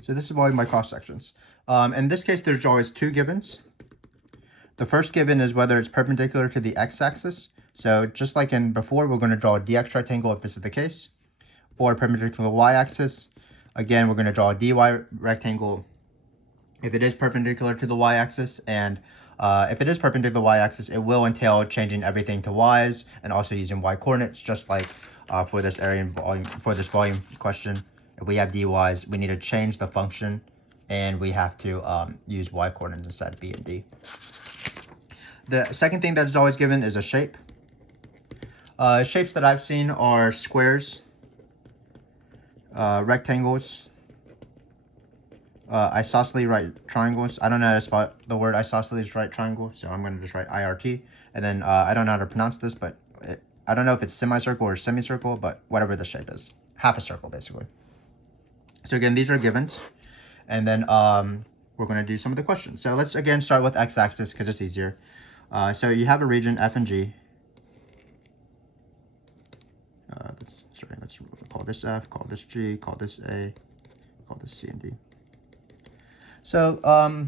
So this is volume by cross-sections. In this case, there's always two givens. The first given is whether it's perpendicular to the x-axis. So just like in before, we're going to draw a dx rectangle if this is the case, or perpendicular to the y-axis. Again, we're going to draw a dy rectangle if it is perpendicular to the y-axis, and if it is perpendicular to the y-axis, it will entail changing everything to y's and also using y coordinates, just like for this area and volume, for this volume question. If we have dy's, we need to change the function, and we have to use y coordinates instead of b and d. The second thing that is always given is a shape. Shapes that I've seen are squares, rectangles, isosceles right triangles. I don't know how to spell the word isosceles right triangle, so I'm going to just write IRT. And then I don't know how to pronounce this, but I don't know if it's semicircle or semicircle, but whatever the shape is. Half a circle, basically. So again, these are givens. And then we're going to do some of the questions. So let's again start with x-axis because it's easier. So you have a region F and G. Let's call this F, call this G, call this A, call this C and D. So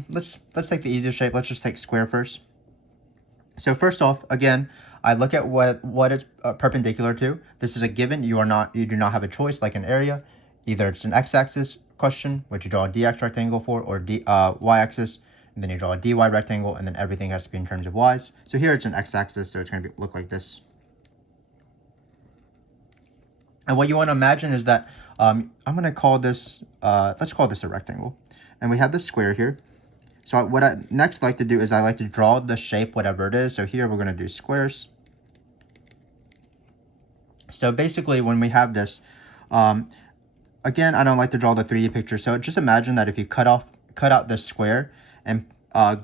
let's take the easiest shape. Let's just take square first. So first off, again, I look at what it's perpendicular to. This is a given. You do not have a choice like an area. Either it's an x-axis question, which you draw a dx rectangle for, or y-axis, and then you draw a dy rectangle, and then everything has to be in terms of y's. So here it's an x-axis, so it's going to look like this. And what you want to imagine is that I'm going to call this, let's call this a rectangle. And we have this square here. So what I next like to do is I like to draw the shape, whatever it is. So here we're going to do squares. So basically when we have this, again, I don't like to draw the 3D picture. So just imagine that if you cut out this square and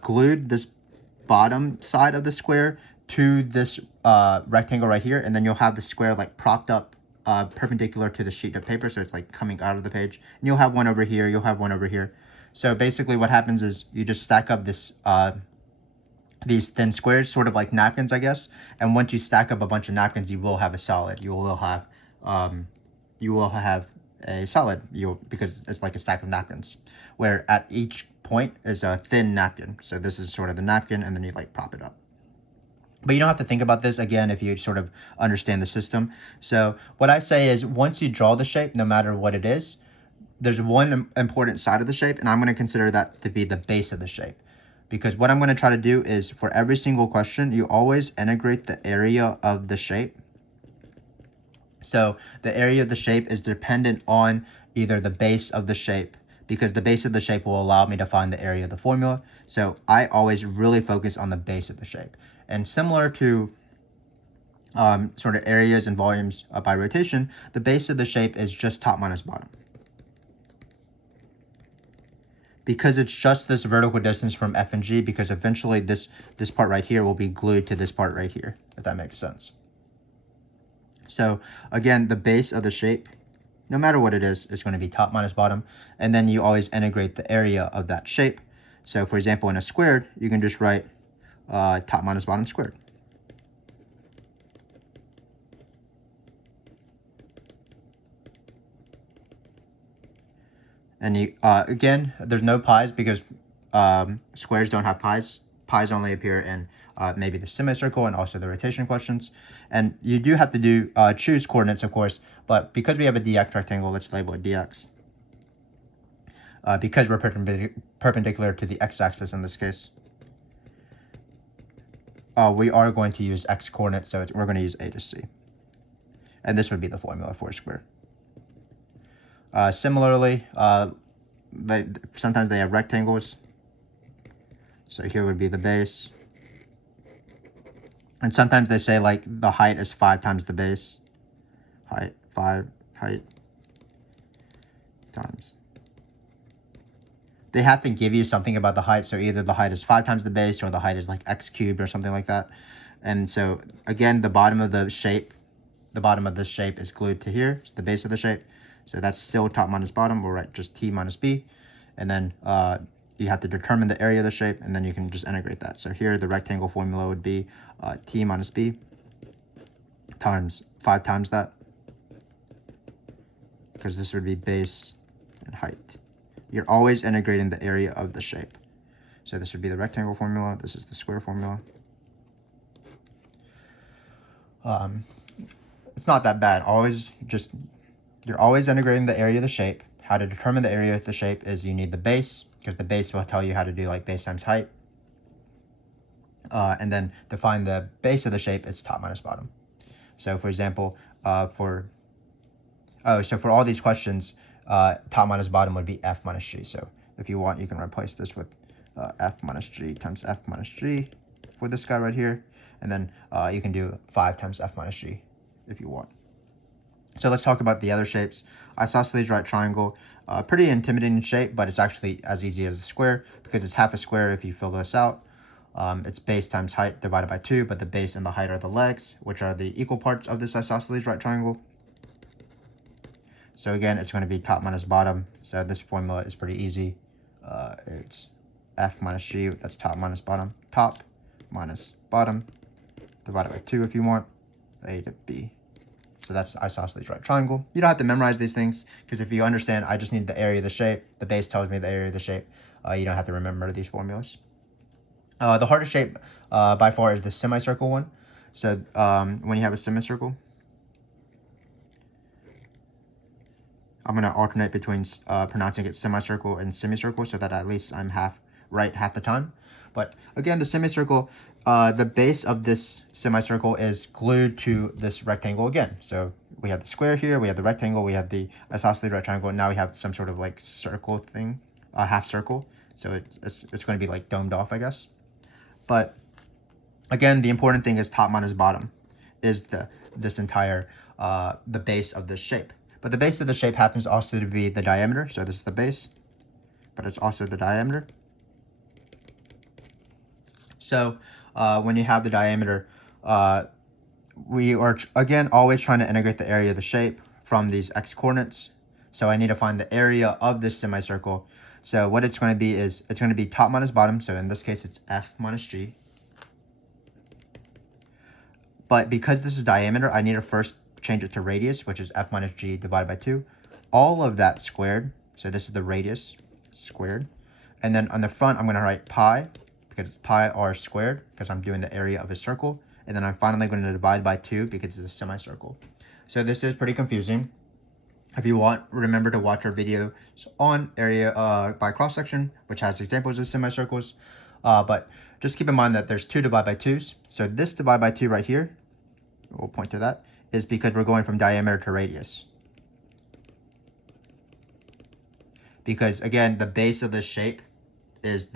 glued this bottom side of the square to this rectangle right here, and then you'll have the square like propped up perpendicular to the sheet of paper, so it's like coming out of the page. And you'll have one over here, you'll have one over here. So basically what happens is you just stack up this these thin squares, sort of like napkins, I guess. And once you stack up a bunch of napkins, you will have a solid. You will have a solid, because it's like a stack of napkins, where at each point is a thin napkin. So this is sort of the napkin, and then you like prop it up. But you don't have to think about this, again, if you sort of understand the system. So what I say is once you draw the shape, no matter what it is, there's one important side of the shape, and I'm going to consider that to be the base of the shape. Because what I'm going to try to do is for every single question, you always integrate the area of the shape. So the area of the shape is dependent on either the base of the shape, because the base of the shape will allow me to find the area of the formula. So I always really focus on the base of the shape. And similar to sort of areas and volumes by rotation, the base of the shape is just top minus bottom. Because it's just this vertical distance from F and G, because eventually this part right here will be glued to this part right here, if that makes sense. So again, the base of the shape, no matter what it is going to be top minus bottom. And then you always integrate the area of that shape. So for example, in a squared, you can just write top minus bottom squared. And you, again, there's no pi's because squares don't have pi's. Pi's only appear in maybe the semicircle and also the rotation questions. And you do have to choose coordinates, of course, but because we have a dx rectangle, let's label it dx. Because we're perpendicular to the x-axis in this case, we are going to use x coordinates, so we're going to use a to c. And this would be the formula for a square. Similarly, sometimes they have rectangles. So here would be the base. And sometimes they say like the height is 5 times the base. height, 5 height times. They have to give you something about the height, so either the height is 5 times the base or the height is like x cubed or something like that. And so again, the bottom of the shape, is glued to here, the base of the shape. So that's still top minus bottom. We'll write just t minus b, and then you have to determine the area of the shape, and then you can just integrate that. So here the rectangle formula would be t minus b times 5 times that, because this would be base and height. You're always integrating the area of the shape. So this would be the rectangle formula. This is the square formula. It's not that bad. You're always integrating the area of the shape. How to determine the area of the shape is you need the base, because the base will tell you how to do like base times height. And then to find the base of the shape, it's top minus bottom. So for example, for all these questions, top minus bottom would be f minus g. So if you want, you can replace this with f minus g times f minus g for this guy right here. And then you can do 5 times f minus g if you want. So let's talk about the other shapes. Isosceles right triangle, pretty intimidating shape, but it's actually as easy as a square, because it's half a square if you fill this out. It's base times height divided by 2, but the base and the height are the legs, which are the equal parts of this isosceles right triangle. So again, it's going to be top minus bottom. So this formula is pretty easy. It's f minus g, that's top minus bottom. Top minus bottom divided by 2 if you want, a to b. So that's the isosceles right triangle. You don't have to memorize these things, because if you understand, I just need the area of the shape. The base tells me the area of the shape. You don't have to remember these formulas. The hardest shape by far is the semicircle one. So when you have a semicircle, I'm going to alternate between pronouncing it semicircle and semicircle, so that at least I'm right half the time. But again, the semicircle, the base of this semicircle is glued to this rectangle again. So we have the square here, we have the rectangle, we have the isosceles right triangle, and now we have some sort of like circle thing, a half circle. So it's going to be like domed off, I guess. But again, the important thing is top minus bottom is this entire the base of this shape. But the base of the shape happens also to be the diameter. So this is the base, but it's also the diameter. So when you have the diameter, we are, again, always trying to integrate the area of the shape from these x coordinates. So I need to find the area of this semicircle. So what it's going to be is, it's going to be top minus bottom. So in this case, it's f minus g. But because this is diameter, I need to first change it to radius, which is f minus g divided by 2. All of that squared. So this is the radius squared. And then on the front, I'm going to write pi, because it's pi r squared, because I'm doing the area of a circle. And then I'm finally going to divide by 2 because it's a semicircle. So this is pretty confusing. If you want, remember to watch our video on area by cross-section, which has examples of semicircles. But just keep in mind that there's 2 divide by 2s. So this divide by 2 right here, we'll point to that, is because we're going from diameter to radius. Because again, the base of this shape is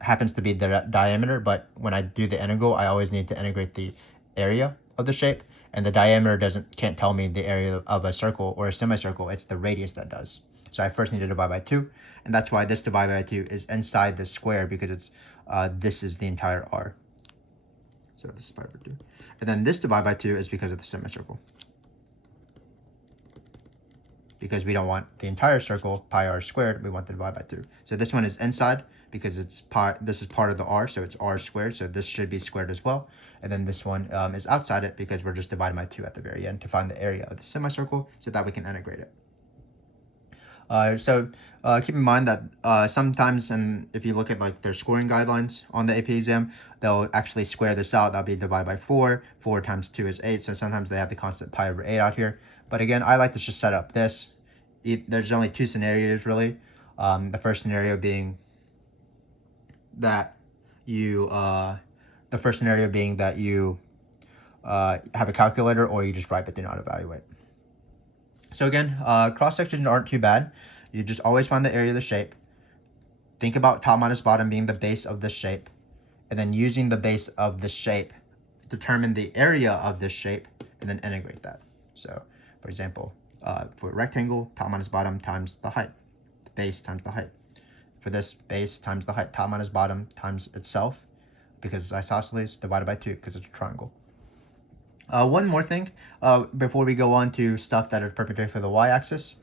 happens to be the diameter, but when I do the integral, I always need to integrate the area of the shape, and the diameter can't tell me the area of a circle or a semicircle. It's the radius that does. So I first need to divide by 2, and that's why this divide by 2 is inside the square, because it's this is the entire r. So this is pi over 2. And then this divide by 2 is because of the semicircle. Because we don't want the entire circle, pi r squared, we want the divide by 2. So this one is inside, because it's pi, this is part of the r, so it's r squared, so this should be squared as well. And then this one is outside it, because we're just dividing by 2 at the very end to find the area of the semicircle, so that we can integrate it. Keep in mind that sometimes, and if you look at like their scoring guidelines on the AP exam, they'll actually square this out. That'll be divided by 4. 4 times 2 is 8. So sometimes they have the constant pi over 8 out here. But again, I like to just set up this. There's only 2 scenarios really. The first scenario being that you have a calculator, or you just write but do not evaluate. So again, cross sections aren't too bad. You just always find the area of the shape. Think about top minus bottom being the base of the shape, and then using the base of the shape, determine the area of this shape, and then integrate that. So For example, for a rectangle, top minus bottom times the height, the base times the height. For this, base times the height, top minus bottom times itself, because it's isosceles, divided by 2 because it's a triangle. One more thing before we go on to stuff that is perpendicular to the y-axis.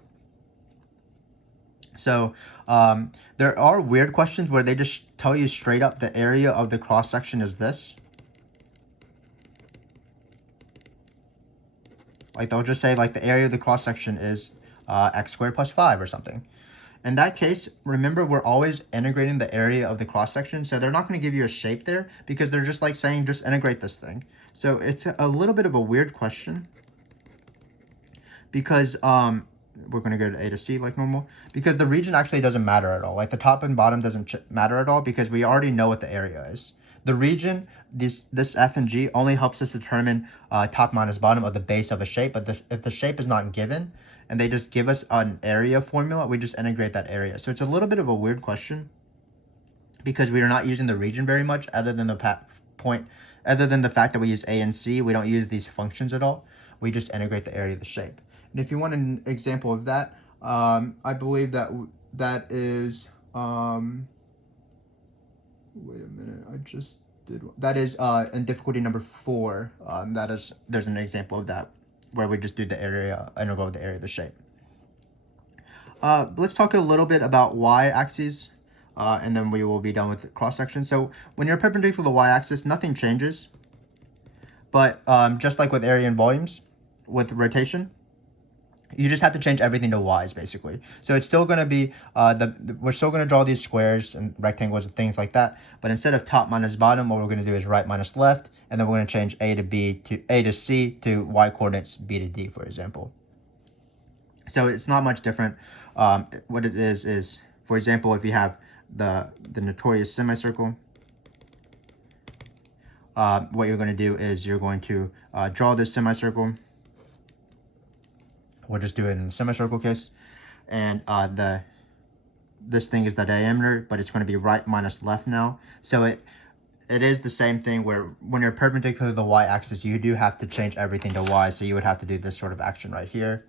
So there are weird questions where they just tell you straight up the area of the cross section is this. Like they'll just say like the area of the cross section is x squared plus 5 or something. In that case, remember we're always integrating the area of the cross section, so they're not going to give you a shape there because they're just like saying just integrate this thing. So it's a little bit of a weird question because we're going to go to A to C like normal, because the region actually doesn't matter at all. Like the top and bottom doesn't matter at all because we already know what the area is. The region, this F and G only helps us determine top minus bottom of the base of a shape, but if the shape is not given and they just give us an area formula, we just integrate that area. So it's a little bit of a weird question because we are not using the region very much other than the fact that we use A and C. We don't use these functions at all. We just integrate the area of the shape. And if you want an example of that, I believe that is, wait a minute, I just did, that is in difficulty number 4. There's an example of that where we just do the area, integral of the area of the shape. Let's talk a little bit about y-axes, and then we will be done with the cross-section. So when you're perpendicular to the y-axis, nothing changes. But just like with area and volumes, with rotation, you just have to change everything to y's basically. So it's still going to be we're still going to draw these squares and rectangles and things like that, but instead of top minus bottom, what we're going to do is right minus left, and then we're going to change A to C to y coordinates B to D, for example. So it's not much different. What it is, for example, if you have the notorious semicircle, what you're going to do is you're going to draw this semicircle. We'll just do it in the semicircle case, and this thing is the diameter, but it's going to be right minus left now. So it is the same thing where when you're perpendicular to the y-axis, you do have to change everything to y. So you would have to do this sort of action right here.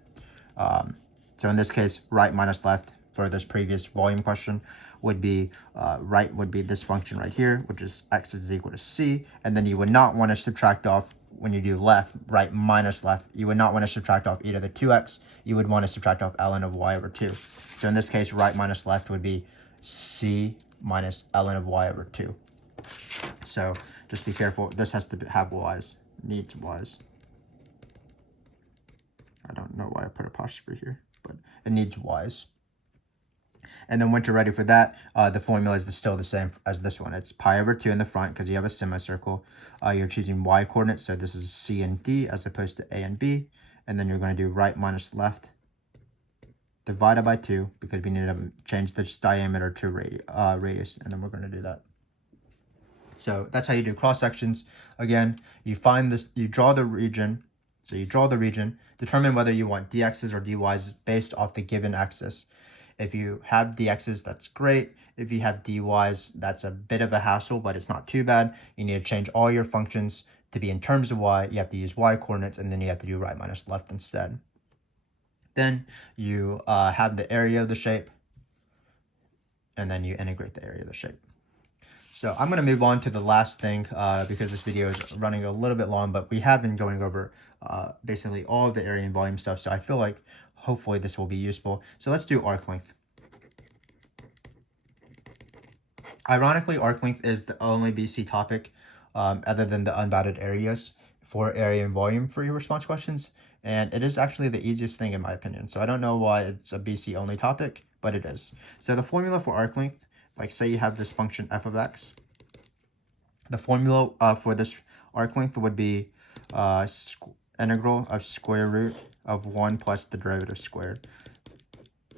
So in this case, right minus left for this previous volume question would be right would be this function right here, which is x is equal to c, and then you would not want to subtract off. When you do left, right minus left, you would not want to subtract off either the 2x, you would want to subtract off ln of y over 2. So in this case, right minus left would be c minus ln of y over 2. So just be careful. This has to have y's, needs y's. I don't know why I put apostrophe here, but it needs y's. And then once you're ready for that, the formula is still the same as this one. It's pi over 2 in the front because you have a semicircle. You're choosing y coordinates, so this is C and D as opposed to A and B. And then you're going to do right minus left divided by 2 because we need to change this diameter to radius, and then we're going to do that. So that's how you do cross sections. Again, you find this, you draw the region. So you draw the region, determine whether you want dx's or dy's based off the given axis. If you have dx's, that's great. If you have dy's, that's a bit of a hassle, but it's not too bad. You need to change all your functions to be in terms of y. You have to use y coordinates, and then you have to do right minus left instead. Then you have the area of the shape, and then you integrate the area of the shape. So I'm going to move on to the last thing because this video is running a little bit long, but we have been going over basically all of the area and volume stuff. So I feel like hopefully this will be useful. So let's do arc length. Ironically, arc length is the only BC topic other than the unbounded areas for area and volume for your response questions. And it is actually the easiest thing in my opinion. So I don't know why it's a BC only topic, but it is. So the formula for arc length, like say you have this function f of x. The formula for this arc length would be integral of square root of 1 plus the derivative squared.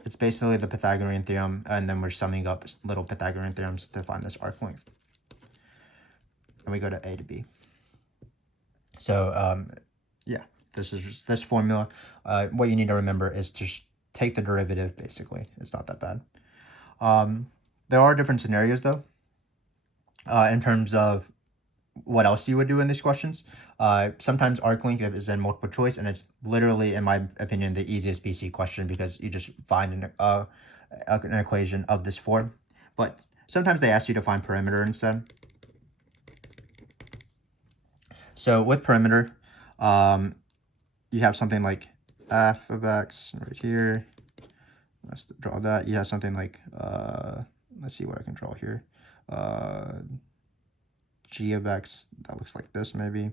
It's basically the Pythagorean theorem, and then we're summing up little Pythagorean theorems to find this arc length. And we go to A to B. So yeah, this is just this formula. What you need to remember is to take the derivative, basically. It's not that bad. There are different scenarios, though, in terms of what else you would do in these questions. Sometimes arc length is in multiple choice, and it's literally, in my opinion, the easiest BC question because you just find an equation of this form. But sometimes they ask you to find perimeter instead. So with perimeter, you have something like f of x right here. Let's draw that. You have something like, let's see what I can draw here. G of x, that looks like this maybe.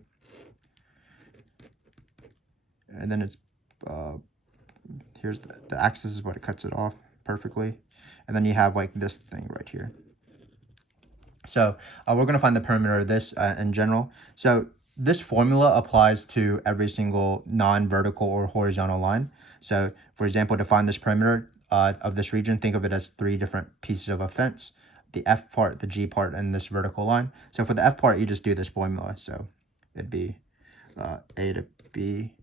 And then it's, here's the axis is what it cuts it off perfectly. And then you have like this thing right here. So we're going to find the perimeter of this in general. So this formula applies to every single non-vertical or horizontal line. So for example, to find this perimeter of this region, think of it as 3 different pieces of a fence: the F part, the G part, and this vertical line. So for the F part, you just do this formula. So it'd be A to B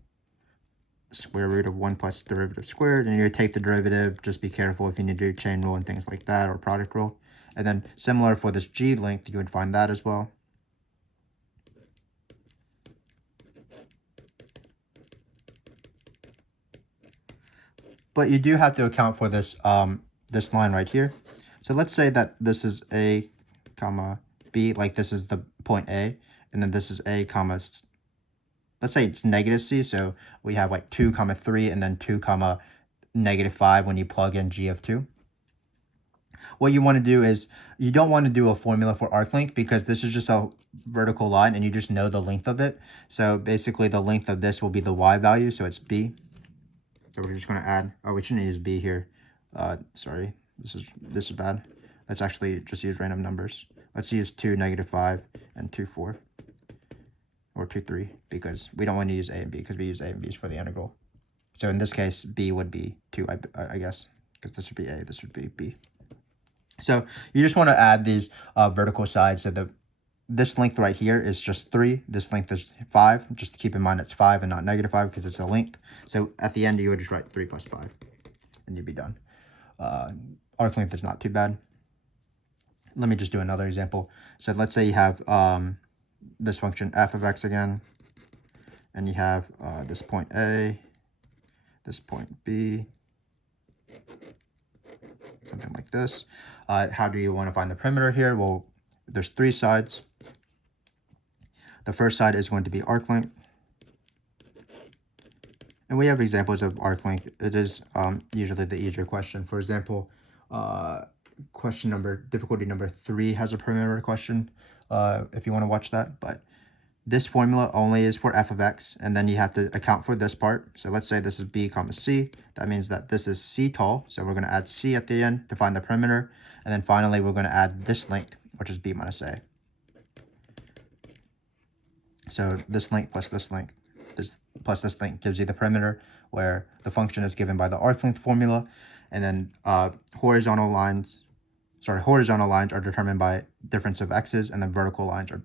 square root of 1 plus derivative squared, and you take the derivative. Just be careful if you need to do chain rule and things like that, or product rule. And then similar for this G length, you would find that as well. But you do have to account for this this line right here. So let's say that this is A, comma B, like this is the point A, and then this is A, comma, let's say it's negative C, so we have like 2, comma 3, and then 2, comma negative 5 when you plug in G of 2. What you want to do is, you don't want to do a formula for arc length because this is just a vertical line and you just know the length of it. So basically the length of this will be the y value, so it's B. So we're just going to add, oh, we shouldn't use B here. Sorry, this is bad. Let's actually just use random numbers. Let's use 2, negative 5, and 2, 4. Or 2, 3, because we don't want to use A and B because we use A and B for the integral. So in this case, B would be 2, I guess, because this would be A, this would be B. So you just want to add these vertical sides. So this length right here is just 3. This length is 5. Just to keep in mind it's 5 and not negative 5 because it's a length. So at the end, you would just write 3 plus 5, and you'd be done. Arc length is not too bad. Let me just do another example. So let's say you have this function f of x again, and you have this point A, this point B, something like this. How do you want to find the perimeter here? Well, there's 3 sides. The first side is going to be arc length. And we have examples of arc length. It is usually the easier question. For example, difficulty number 3 has a perimeter question, if you want to watch that. But this formula only is for f of x, and then you have to account for this part. So let's say this is b comma c. That means that this is c tall, so we're going to add c at the end to find the perimeter. And then finally, we're going to add this length, which is b minus a. So this length plus this length plus this length gives you the perimeter, where the function is given by the arc length formula. And then horizontal lines are determined by difference of x's, and then vertical lines are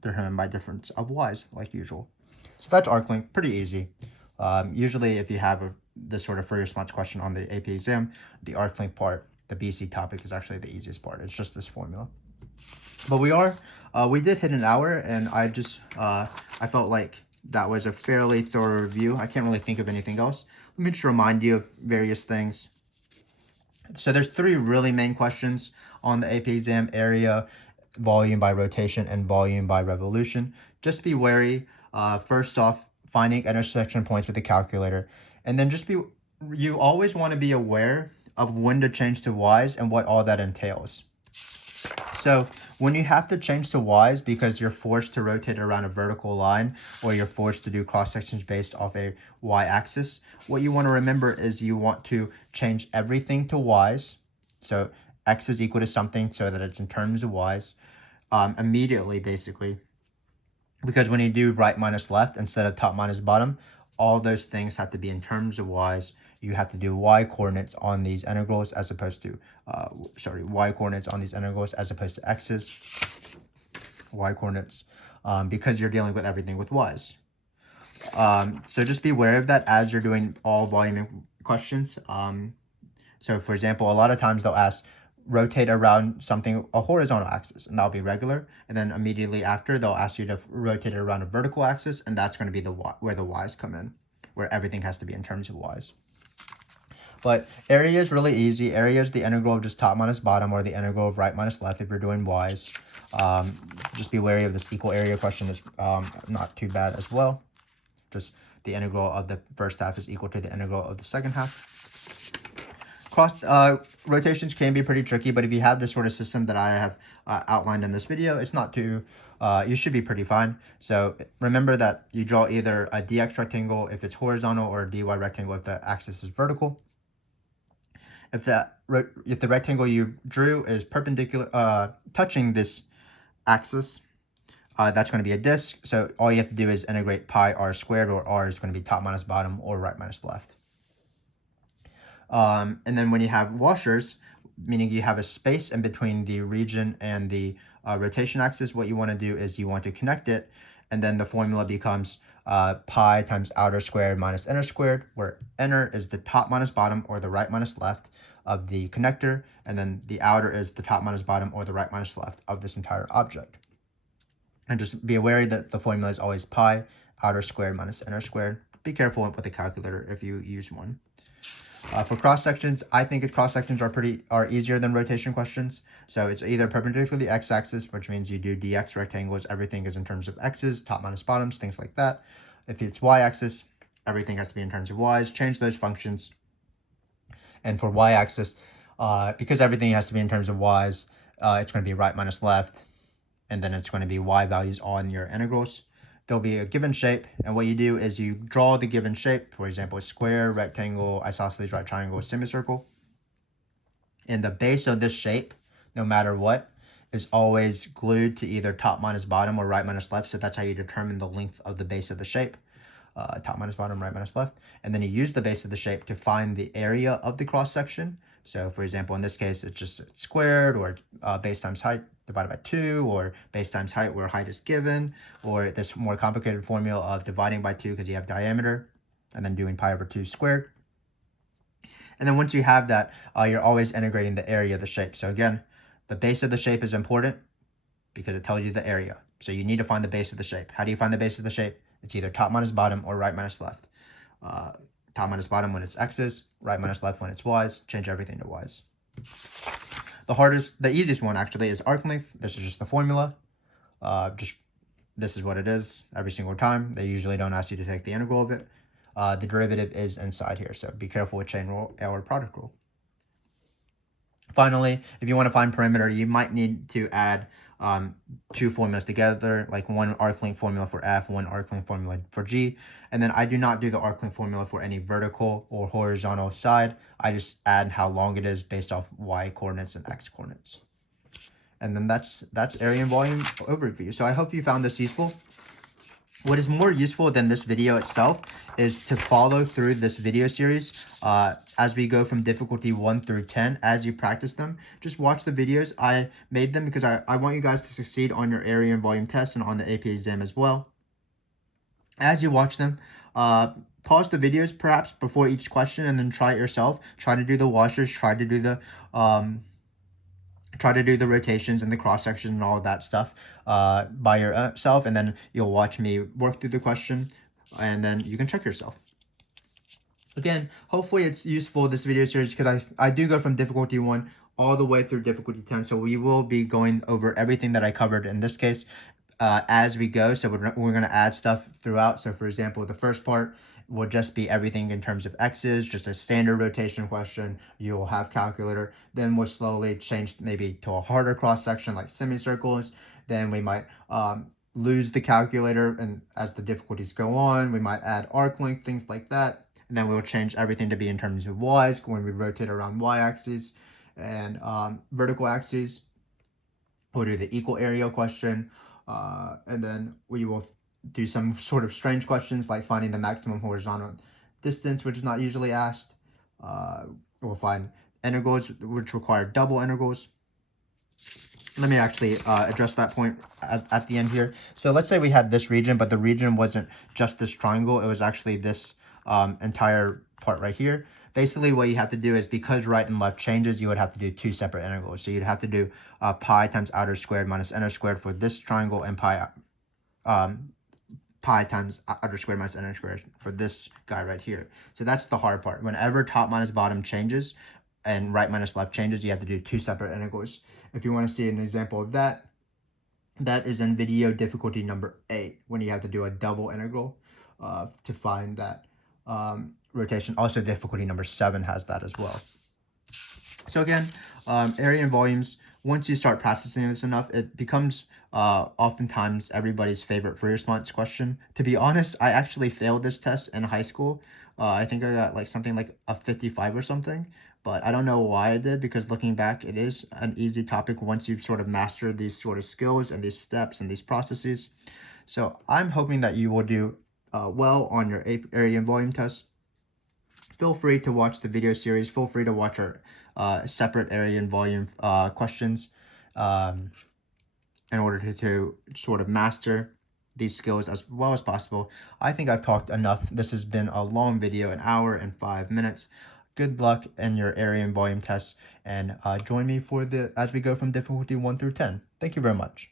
determined by difference of y's, like usual. So that's arc length, pretty easy. Usually if you have this sort of Fourier response question on the AP exam, the arc length part, the BC topic, is actually the easiest part. It's just this formula. But we did hit an hour, and I felt like that was a fairly thorough review. I can't really think of anything else. Let me just remind you of various things. So there's 3 really main questions on the AP exam: area, volume by rotation, and volume by revolution. Just be wary. First off, finding intersection points with the calculator. And then you always want to be aware of when to change to y's and what all that entails. So when you have to change to y's because you're forced to rotate around a vertical line, or you're forced to do cross sections based off a y-axis, what you want to remember is you want to change everything to y's. So x is equal to something so that it's in terms of y's immediately, basically. Because when you do right minus left instead of top minus bottom, all those things have to be in terms of y's. You have to do y coordinates on these integrals as opposed to y coordinates on these integrals as opposed to x's y coordinates, because you're dealing with everything with y's. So just be aware of that as you're doing all volume questions. So for example, a lot of times they'll ask rotate around something, a horizontal axis, and that'll be regular. And then immediately after, they'll ask you to rotate it around a vertical axis, and that's going to be where the y's come in, where everything has to be in terms of y's. But area is really easy. Area is the integral of just top minus bottom, or the integral of right minus left if you're doing y's. Just be wary of this equal area question. That's not too bad as well. Just the integral of the first half is equal to the integral of the second half. Rotations can be pretty tricky, but if you have this sort of system that I have outlined in this video, it's not too, you should be pretty fine. So remember that you draw either a dx rectangle if it's horizontal, or a dy rectangle if the axis is vertical. If the rectangle you drew is perpendicular, touching this axis, that's going to be a disk. So all you have to do is integrate pi r squared, or r is going to be top minus bottom or right minus left. And then when you have washers, meaning you have a space in between the region and the rotation axis, what you want to do is you want to connect it, and then the formula becomes pi times outer squared minus inner squared, where inner is the top minus bottom or the right minus left of the connector, and then the outer is the top minus bottom or the right minus left of this entire object. And just be aware that the formula is always pi outer squared minus inner squared. Be careful with a calculator if you use one. For cross sections, I think cross sections are easier than rotation questions. So it's either perpendicular to the x-axis, which means you do dx rectangles. Everything is in terms of x's, top minus bottoms, things like that. If it's y-axis, everything has to be in terms of y's. Change those functions. And for y-axis, because everything has to be in terms of y's, it's going to be right minus left, and then it's going to be y values on your integrals. There'll be a given shape, and what you do is you draw the given shape, for example, a square, rectangle, isosceles right triangle, semicircle. And the base of this shape, no matter what, is always glued to either top minus bottom or right minus left. So that's how you determine the length of the base of the shape. Top minus bottom, right minus left. And then you use the base of the shape to find the area of the cross section. So for example, in this case, it's just squared, or base times height divided by 2, or base times height where height is given, or this more complicated formula of dividing by 2 because you have diameter, and then doing pi over 2 squared. And then once you have that, you're always integrating the area of the shape. So again, the base of the shape is important because it tells you the area. So you need to find the base of the shape. How do you find the base of the shape? It's either top minus bottom or right minus left. Top minus bottom when it's x's, right minus left when it's y's. Change everything to y's. The easiest one actually is arc length. This is just the formula. This is what it is every single time. They usually don't ask you to take the integral of it. The derivative is inside here, so be careful with chain rule or product rule. Finally, if you want to find perimeter, you might need to add two formulas together, like one arc length formula for F, one arc length formula for G. And then I do not do the arc length formula for any vertical or horizontal side. I just add how long it is based off Y coordinates and X coordinates. And then that's area and volume overview. So I hope you found this useful. What is more useful than this video itself is to follow through this video series as we go from difficulty 1 through 10. As you practice them, just watch the videos. I made them because I want you guys to succeed on your area and volume tests and on the AP exam as well. As you watch them, pause the videos perhaps before each question and then try it yourself. Try to do the washers, try to do the rotations and the cross section and all of that stuff by yourself, and then you'll watch me work through the question, and then you can check yourself. Again, hopefully it's useful, this video series, because I do go from difficulty 1 all the way through difficulty 10, so we will be going over everything that I covered in this case as we go. So we're going to add stuff throughout. So for example, the first part will just be everything in terms of x's, just a standard rotation question. You will have calculator. Then we'll slowly change maybe to a harder cross section like semicircles. Then we might lose the calculator, and as the difficulties go on, we might add arc length, things like that. And then we'll change everything to be in terms of y's when we rotate around y-axis and vertical axes. We'll do the equal area question, and then we will do some sort of strange questions like finding the maximum horizontal distance, which is not usually asked. We'll find integrals, which require double integrals. Let me actually address that point at the end here. So let's say we had this region, but the region wasn't just this triangle. It was actually this entire part right here. basically what you have to do is, because right and left changes, you would have to do two separate integrals. So you'd have to do pi times outer squared minus inner squared for this triangle, and pi times outer squared minus inner squared for this guy right here. So that's the hard part. Whenever top minus bottom changes and right minus left changes, you have to do two separate integrals. If you want to see an example of that, that is in video difficulty number 8, when you have to do a double integral to find that rotation. Also, difficulty number 7 has that as well. So again, area and volumes, once you start practicing this enough, it becomes oftentimes everybody's favorite free response question. To be honest, I actually failed this test in high school. I think I got like something like a 55 or something, but I don't know why I did, because looking back, it is an easy topic once you've sort of mastered these sort of skills and these steps and these processes. So I'm hoping that you will do well on your area and volume test. Feel free to watch the video series. Feel free to watch our separate area and volume questions in order to sort of master these skills as well as possible. I think I've talked enough. This has been a long video, 1 hour and 5 minutes. Good luck in your area and volume tests, and join me for as we go from difficulty 1 through 10. Thank you very much.